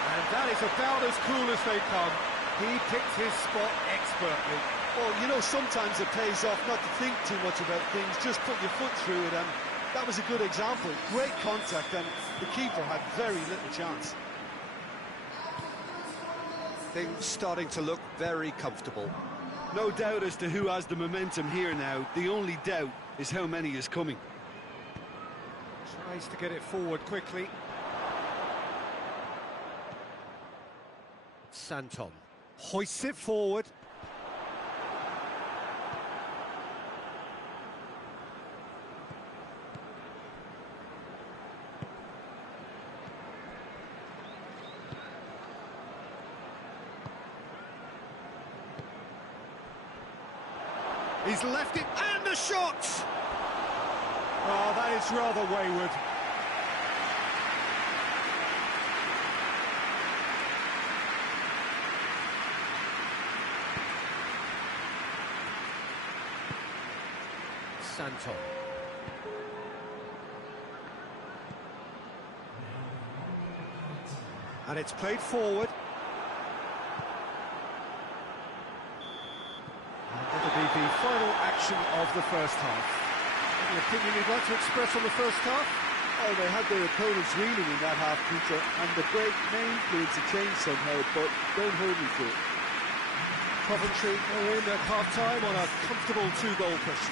And that is about as cool as they come. He picked his spot expertly. Well, you know, sometimes it pays off not to think too much about things, just put your foot through it, and That was a good example. Great contact, and the keeper had very little chance. Things starting to look very comfortable. No doubt as to who has the momentum here now. The only doubt is how many is coming. Tries to get it forward quickly. Santon hoists it forward. He's left it, and the shot! Oh, that is rather wayward. Santon. And it's played forward. That'll be the final action of the first half. Any opinion you'd like to express on the first half? Oh, they had their opponents reeling in that half, Peter, and the break may influence a change somehow, but don't hold me to it. Coventry are in at half-time on a comfortable 2-goal push.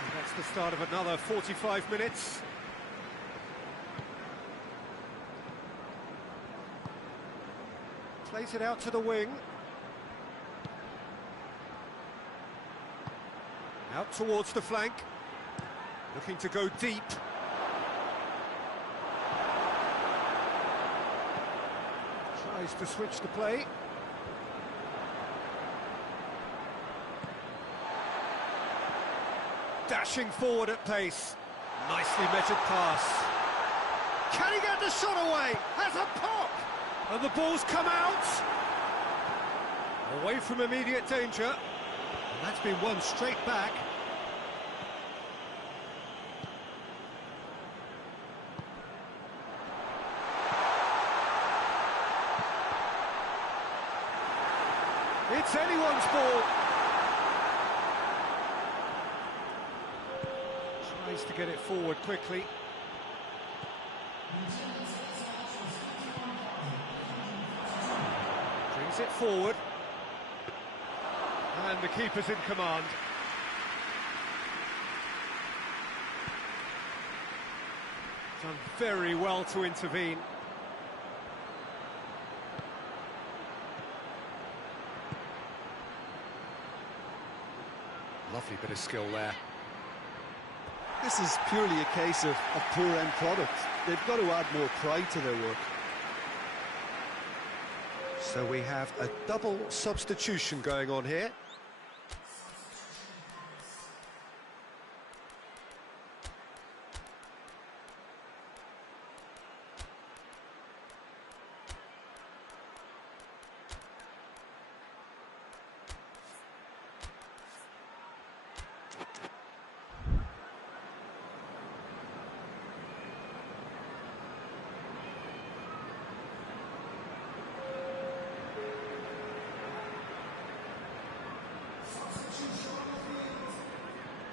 And that's the start of another 45 minutes. Plays it out to the wing. Out towards the flank. Looking to go deep. Tries to switch the play. Dashing forward at pace. Nicely measured pass. Can he get the shot away? Has a pop! And the ball's come out. Away from immediate danger. And that's been won straight back. It's anyone's ball. Tries to get it forward quickly. Brings it forward. And the keeper's in command. Done very well to intervene. Lovely bit of skill there. This is purely a case of a poor end product. They've got to add more pride to their work. So we have a double substitution going on here.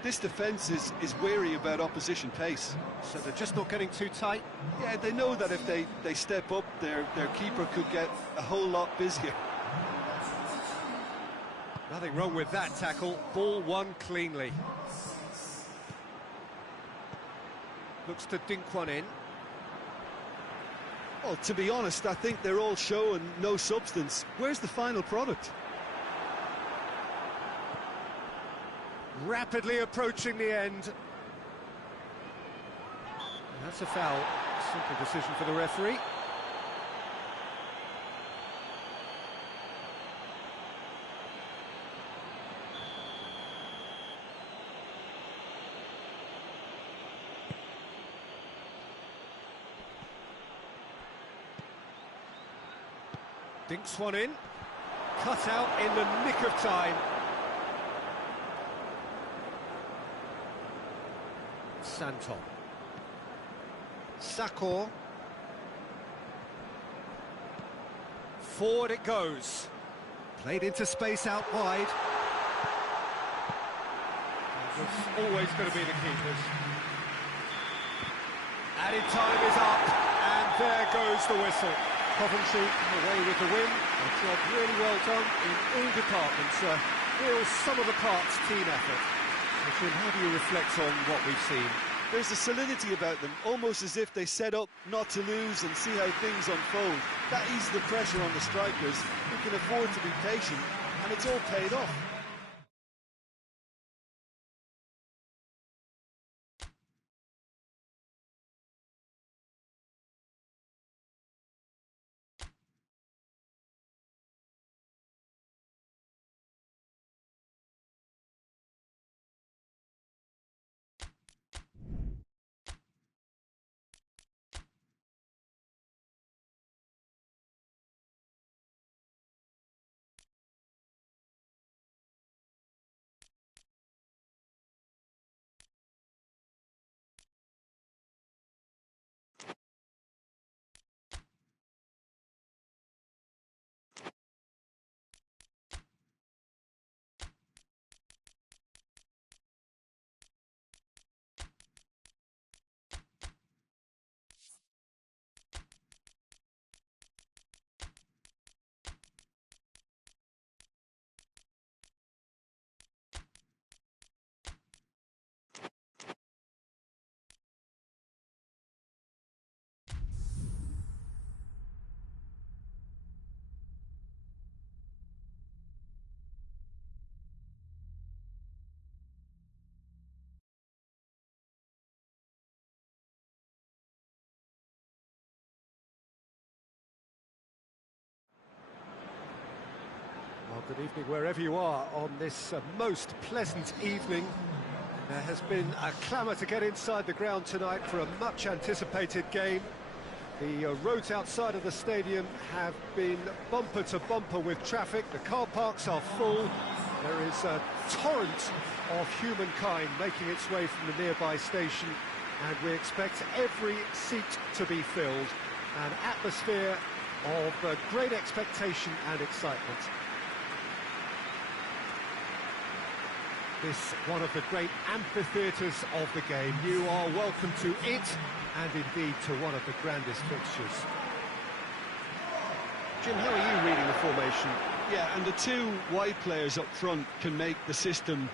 This defence is wary about opposition pace. So they're just not getting too tight. Yeah, they know that if they step up, their keeper could get a whole lot busier. Nothing wrong with that tackle. Ball won cleanly. Looks to dink one in. Well, to be honest, I think they're all show and no substance. Where's the final product? Rapidly approaching the end. That's a foul. Simple decision for the referee. Dinks one in. Cut out in the nick of time. Santon. Sakor. Forward it goes. Played into space out wide. And was always going to be the keepers. Added time is up, and there goes the whistle. Coventry away with the win. A job really well done in all departments. Real sum-of-the-parts team effort. So, Jim, how do you reflect on what we've seen? There's a solidity about them, almost as if they set up not to lose and see how things unfold. That eases the pressure on the strikers, who can afford to be patient, and it's all paid off. Well, good evening wherever you are on this most pleasant evening. There has been a clamour to get inside the ground tonight for a much-anticipated game. The roads outside of the stadium have been bumper to bumper with traffic. The car parks are full. There is a torrent of humankind making its way from the nearby station, and we expect every seat to be filled. An atmosphere of great expectation and excitement. This one of the great amphitheatres of the game. You are welcome to it, and indeed to one of the grandest fixtures. Jim, how are you reading the formation? Yeah, and the two wide players up front can make the system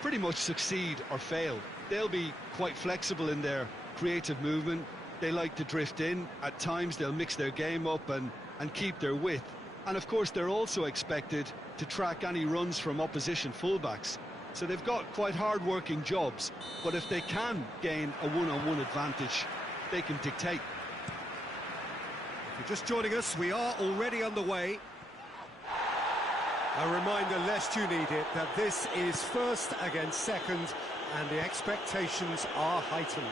pretty much succeed or fail. They'll be quite flexible in their creative movement. They like to drift in. At times they'll mix their game up and keep their width. And of course they're also expected to track any runs from opposition fullbacks. So they've got quite hard-working jobs, but if they can gain a one-on-one advantage, they can dictate. If you're just joining us, we are already underway. A reminder, lest you need it, that this is first against second, and the expectations are heightened.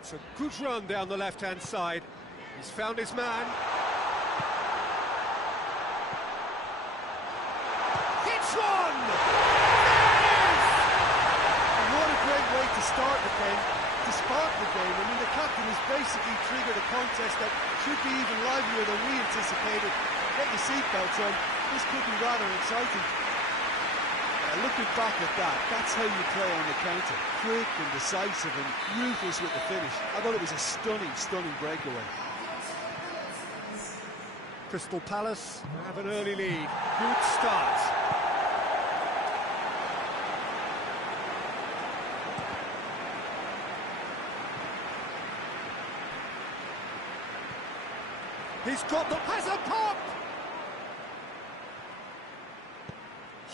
It's a good run down the left-hand side. He's found his man. Hits one! There it is! And what a great way to start the game, to spark the game. I mean, the captain has basically triggered a contest that should be even livelier than we anticipated. Get your seatbelts on. This could be rather exciting. Looking back at that, that's how you play on the counter. Quick and decisive and ruthless with the finish. I thought it was a stunning, stunning breakaway. Crystal Palace have an early lead. Good start. He's got the pass and pop!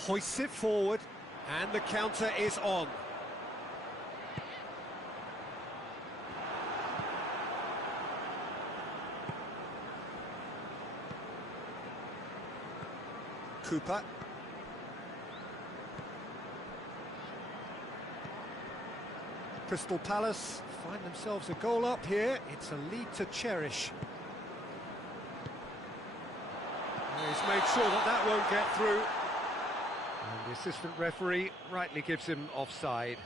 Hoists it forward, and the counter is on. Cooper. Crystal Palace find themselves a goal up here. It's a lead to cherish. He's made sure that that won't get through. And the assistant referee rightly gives him offside.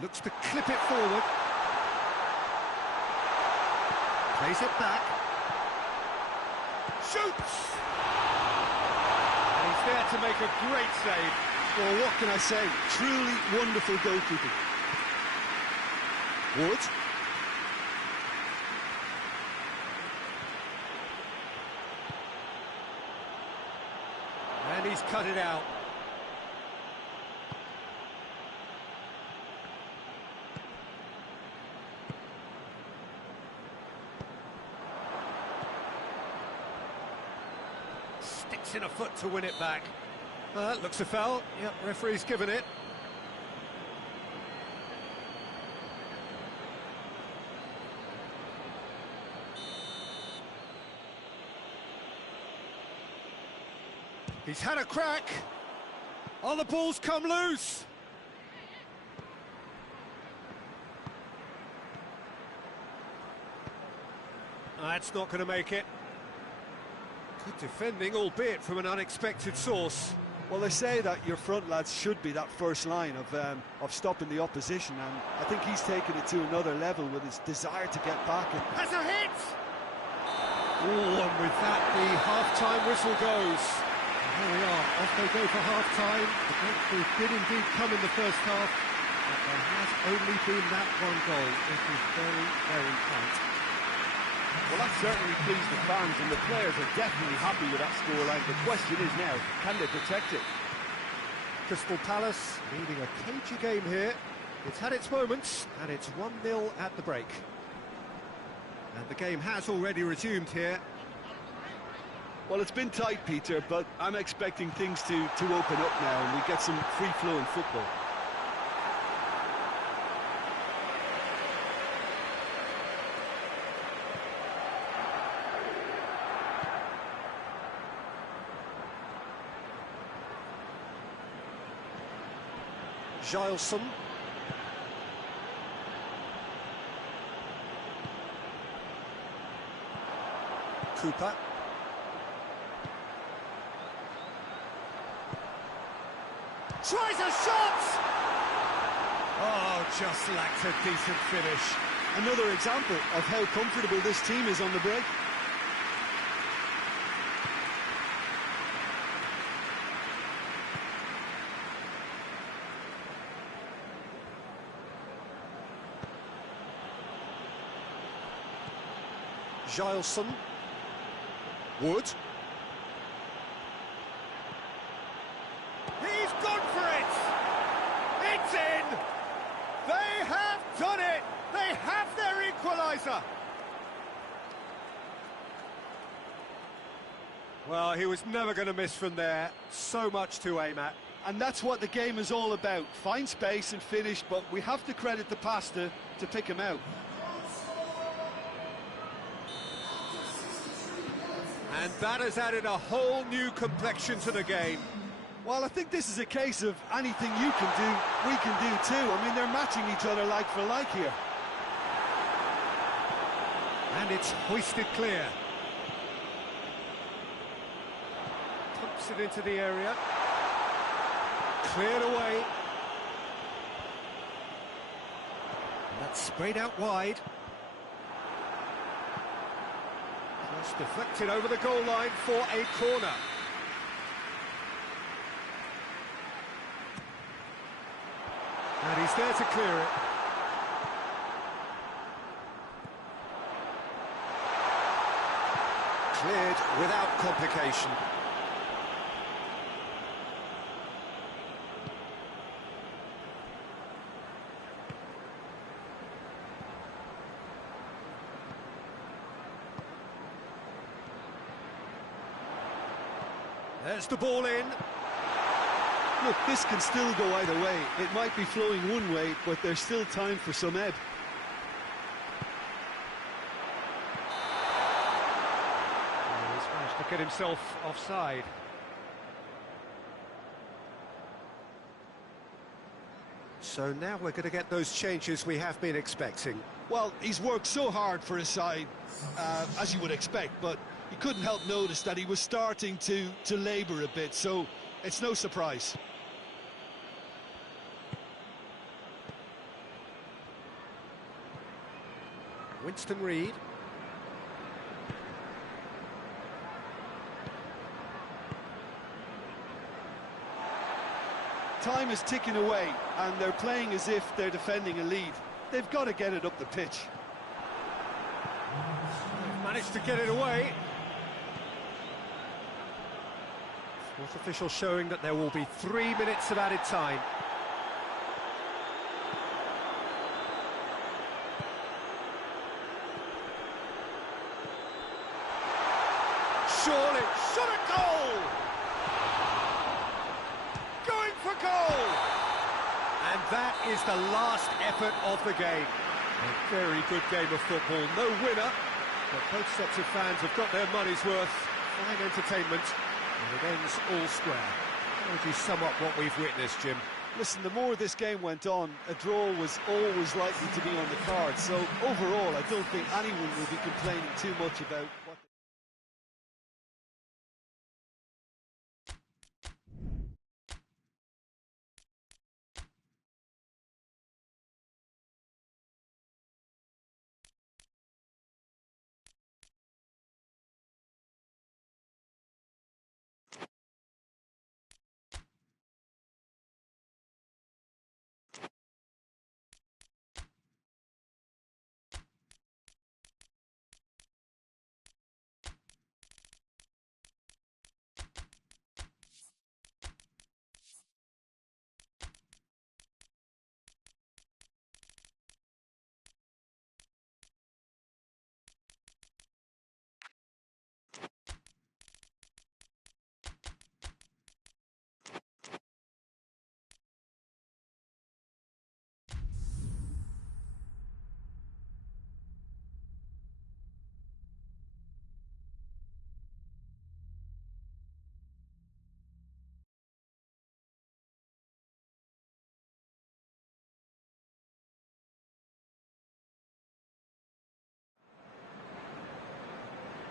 Looks to clip it forward. Plays it back. Shoots! And he's there to make a great save. Well, what can I say? Truly wonderful goalkeeping. Wood. And he's cut it out. Sticks in a foot to win it back. Looks a foul. Yep, referee's given it. He's had a crack. Oh, the ball's come loose. That's not going to make it. Good defending, albeit from an unexpected source. Well, they say that your front lads should be that first line of stopping the opposition, and I think he's taken it to another level with his desire to get back. And has a hit! Oh, and with that, the half-time whistle goes. Here we are, off they go for half-time. The breakthrough did indeed come in the first half, but there has only been that one goal. It is very, very tight. Well, that certainly pleased the fans, and the players are definitely happy with that scoreline. The question is now, can they protect it? Crystal Palace leading a cagey game here. It's had its moments, and it's 1-0 at the break. And the game has already resumed here. well, it's been tight, Peter, but I'm expecting things to open up now and we get some free-flowing football. Gileson. Cooper. Tries a shot! Oh, just lacked a decent finish. Another example of how comfortable this team is on the break. Gileson. Wood. He's gone for it! It's in! They have done it! They have their equaliser! Well, he was never going to miss from there. So much to aim at. And that's what the game is all about. Find space and finish, but we have to credit the pasta to pick him out. And that has added a whole new complexion to the game. Well, I think this is a case of anything you can do, we can do too. I mean, they're matching each other like for like here. And it's hoisted clear. Pumps it into the area. Cleared away. And that's sprayed out wide. That's deflected over the goal line for a corner. And he's there to clear it. Cleared without complication. There's the ball in. Look, this can still go either way. It might be flowing one way, but there's still time for some ebb. He's managed to get himself offside. So now we're going to get those changes we have been expecting. Well, he's worked so hard for his side, as you would expect, but you couldn't help notice that he was starting to labour a bit, so it's no surprise. Winston Reid. Time is ticking away, and they're playing as if they're defending a lead. They've got to get it up the pitch. They've managed to get it away. Fourth official showing that there will be 3 minutes of added time. Surely, shot a goal! Going for goal! And that is the last effort of the game. A very good game of football, no winner, but both sets of fans have got their money's worth. Fine entertainment, and it ends all square. How would you sum up what we've witnessed, Jim? Listen, the more this game went on, a draw was always likely to be on the card. So overall, I don't think anyone will be complaining too much about what...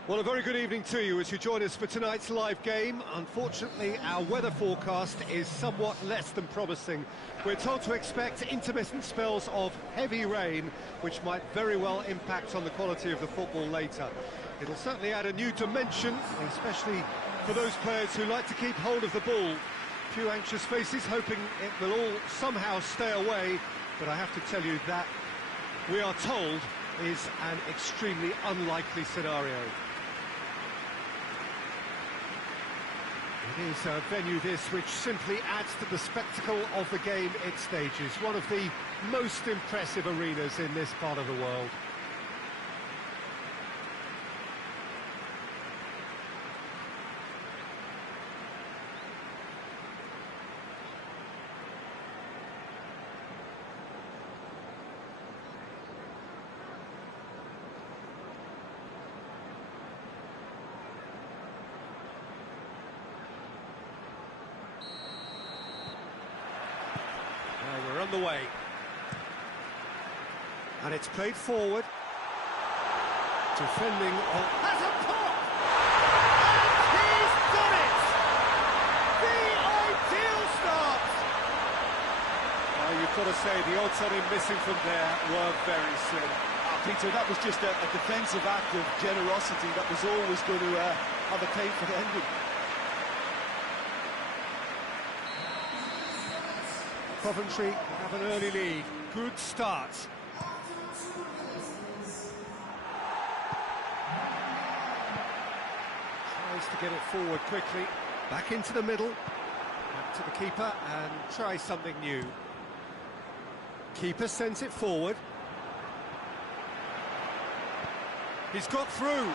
Well, a very good evening to you as you join us for tonight's live game. Unfortunately, our weather forecast is somewhat less than promising. We're told to expect intermittent spells of heavy rain, which might very well impact on the quality of the football later. It'll certainly add a new dimension, especially for those players who like to keep hold of the ball. A few anxious faces hoping it will all somehow stay away, but I have to tell you that we are told is an extremely unlikely scenario. It is a venue this which simply adds to the spectacle of the game it stages. One of the most impressive arenas in this part of the world. We're on the way. And it's played forward. Defending on... Has a pop! And he's done it! The ideal start! You've got to say, the odds on him missing from there were very slim. Peter, that was just a defensive act of generosity that was always going to have a painful ending. Coventry have an early lead. Good start. Tries to get it forward quickly. Back into the middle. Back to the keeper and try something new. Keeper sends it forward. He's got through.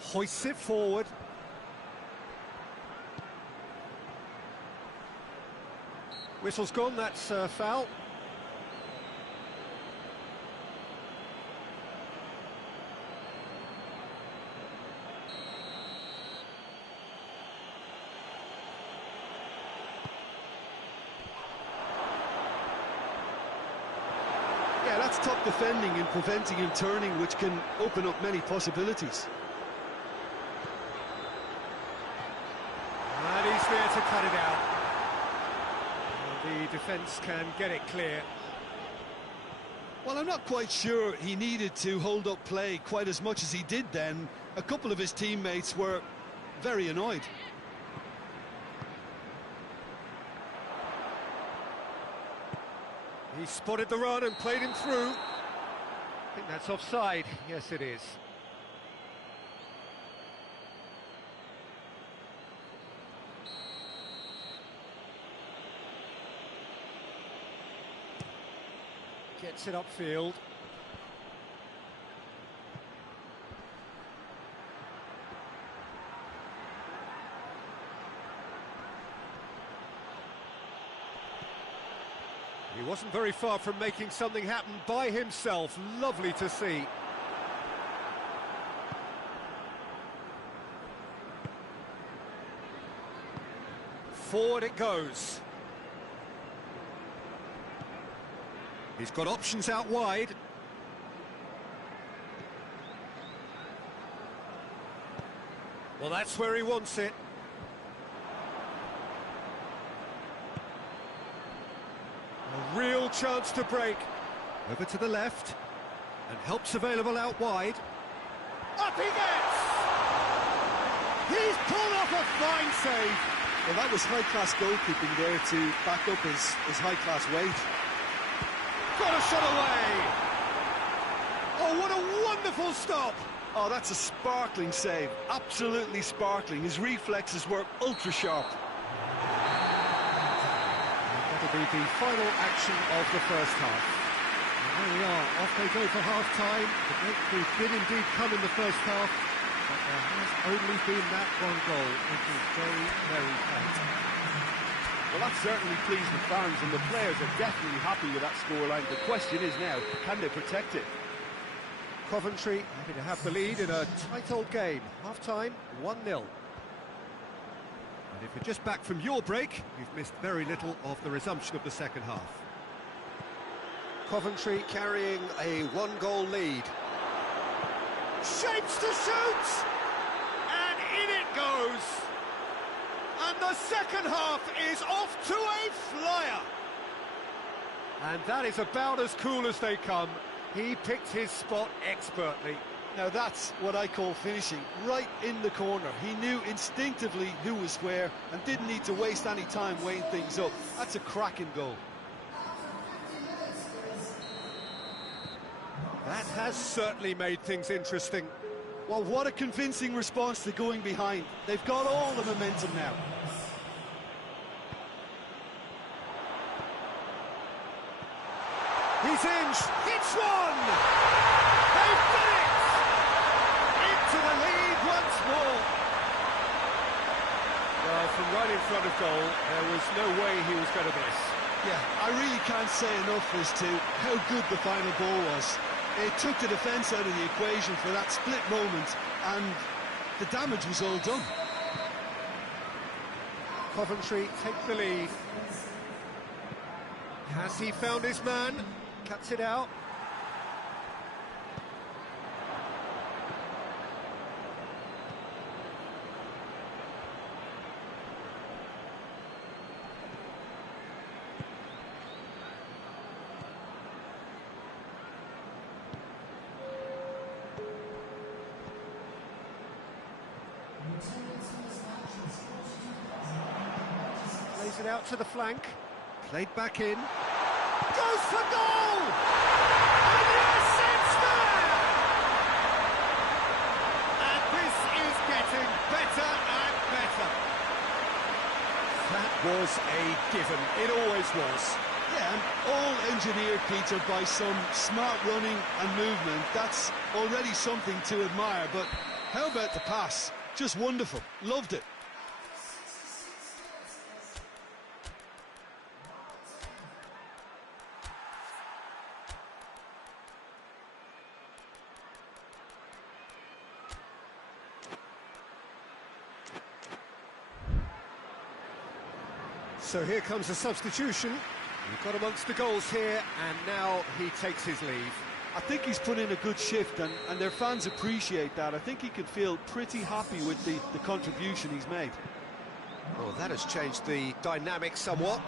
Hoists it forward. Whistle's gone, that's foul. Yeah, that's top defending and preventing him turning, which can open up many possibilities. there to cut it out. The defence can get it clear. Well, I'm not quite sure he needed to hold up play quite as much as he did then. A couple of his teammates were very annoyed. He spotted the run and played him through. I think that's offside. Yes, it is. Gets it upfield. He wasn't very far from making something happen by himself. Lovely to see. Forward it goes. He's got options out wide. Well, that's where he wants it. A real chance to break. Over to the left. And help's available out wide. Up he gets! He's pulled off a fine save. Well, that was high-class goalkeeping there to back up his high-class weight. Got a shot away! Oh, what a wonderful stop! Oh, that's a sparkling save. Absolutely sparkling. His reflexes were ultra-sharp. That'll be the final action of the first half. And there we are, off they go for half-time. The breakthrough did indeed come in the first half, but there has only been that one goal. It is very, very tight. Well, that certainly pleased the fans, and the players are definitely happy with that scoreline. The question is now, can they protect it? Coventry happy to have the lead in a tight old game. Half-time, 1-0. And if you're just back from your break, you've missed very little of the resumption of the second half. Coventry carrying a one-goal lead. Shapes to shoot! And in it goes! And the second half is off to a flyer! And that is about as cool as they come. He picked his spot expertly. Now that's what I call finishing, right in the corner. He knew instinctively who was where and didn't need to waste any time weighing things up. That's a cracking goal. That has certainly made things interesting. Well, what a convincing response to going behind. They've got all the momentum now. He's in, hits one! They've done it! Into the lead once more. Well, from right in front of goal, there was no way he was going to miss. Yeah, I really can't say enough as to how good the final ball was. It took the defence out of the equation for that split moment, and the damage was all done. Coventry take the lead. Has he found his man? Cuts it out. Plays it out to the flank. Played back in. Goes for goal! And yes, it's there! And this is getting better and better. That was a given. It always was. Yeah, and all engineered, Peter, by some smart running and movement. That's already something to admire, but how about the pass? Just wonderful. Loved it. So here comes a substitution. We've got amongst the goals here, and now he takes his leave. I think he's put in a good shift, and their fans appreciate that. I think he can feel pretty happy with the contribution he's made. Well, that has changed the dynamic somewhat.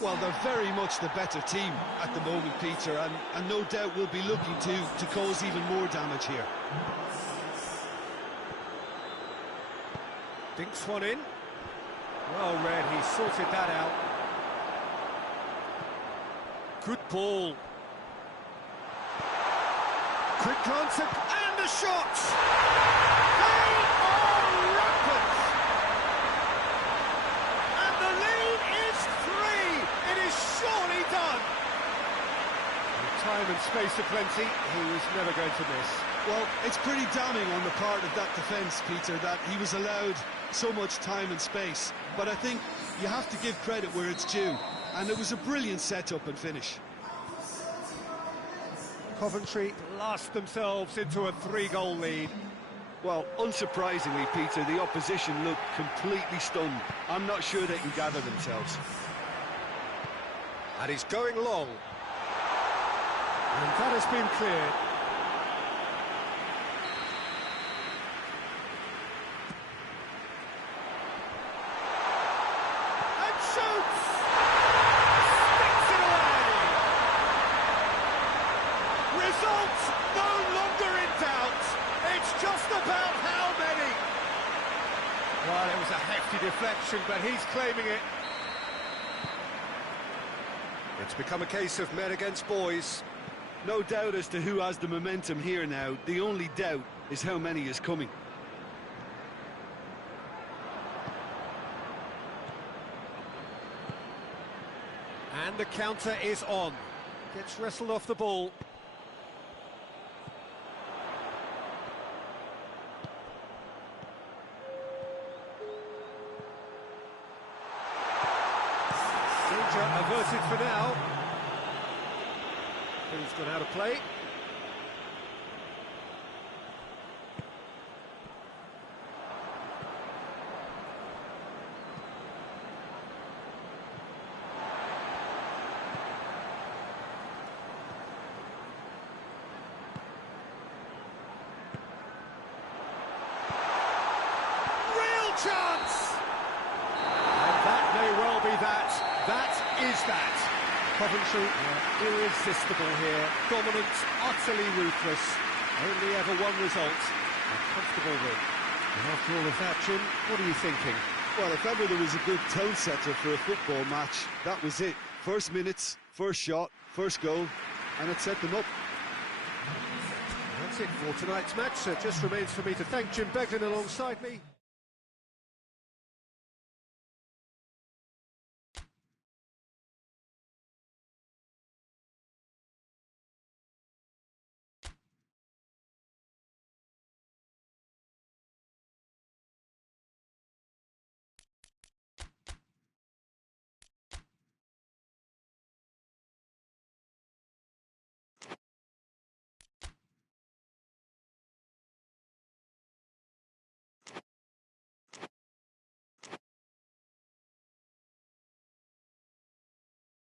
Well, they're very much the better team at the moment, Peter, and no doubt will be looking to cause even more damage here. Dinks one in. Well read, he sorted that out. Good ball. Quick glance and a shot! They are rampant! And the lead is 3! It is surely done! With time and space aplenty, he was never going to miss. Well, it's pretty damning on the part of that defence, Peter, that he was allowed so much time and space. But I think you have to give credit where it's due. And it was a brilliant set-up and finish. Coventry lost themselves into a 3-goal lead. Well, unsurprisingly, Peter, the opposition looked completely stunned. I'm not sure they can gather themselves. And he's going long. And that has been cleared. And shoots! Sticks it away! Results no longer in doubt. It's just about how many. Well, it was a hefty deflection, but he's claiming it. It's become a case of men against boys. No doubt as to who has the momentum here now. The only doubt is how many is coming. And the counter is on. Gets wrestled off the ball. Danger averted for now. Who's gone out of play? Real chance! And that may well be that. That is that. Coventry irresistible here, dominant, utterly ruthless, only ever one result, a comfortable win. And after all of that, Jim, what are you thinking? Well, if ever there was a good tone setter for a football match, that was it. First minutes, first shot, first goal, and it set them up. That's it for tonight's match. So it just remains for me to thank Jim Beglin alongside me.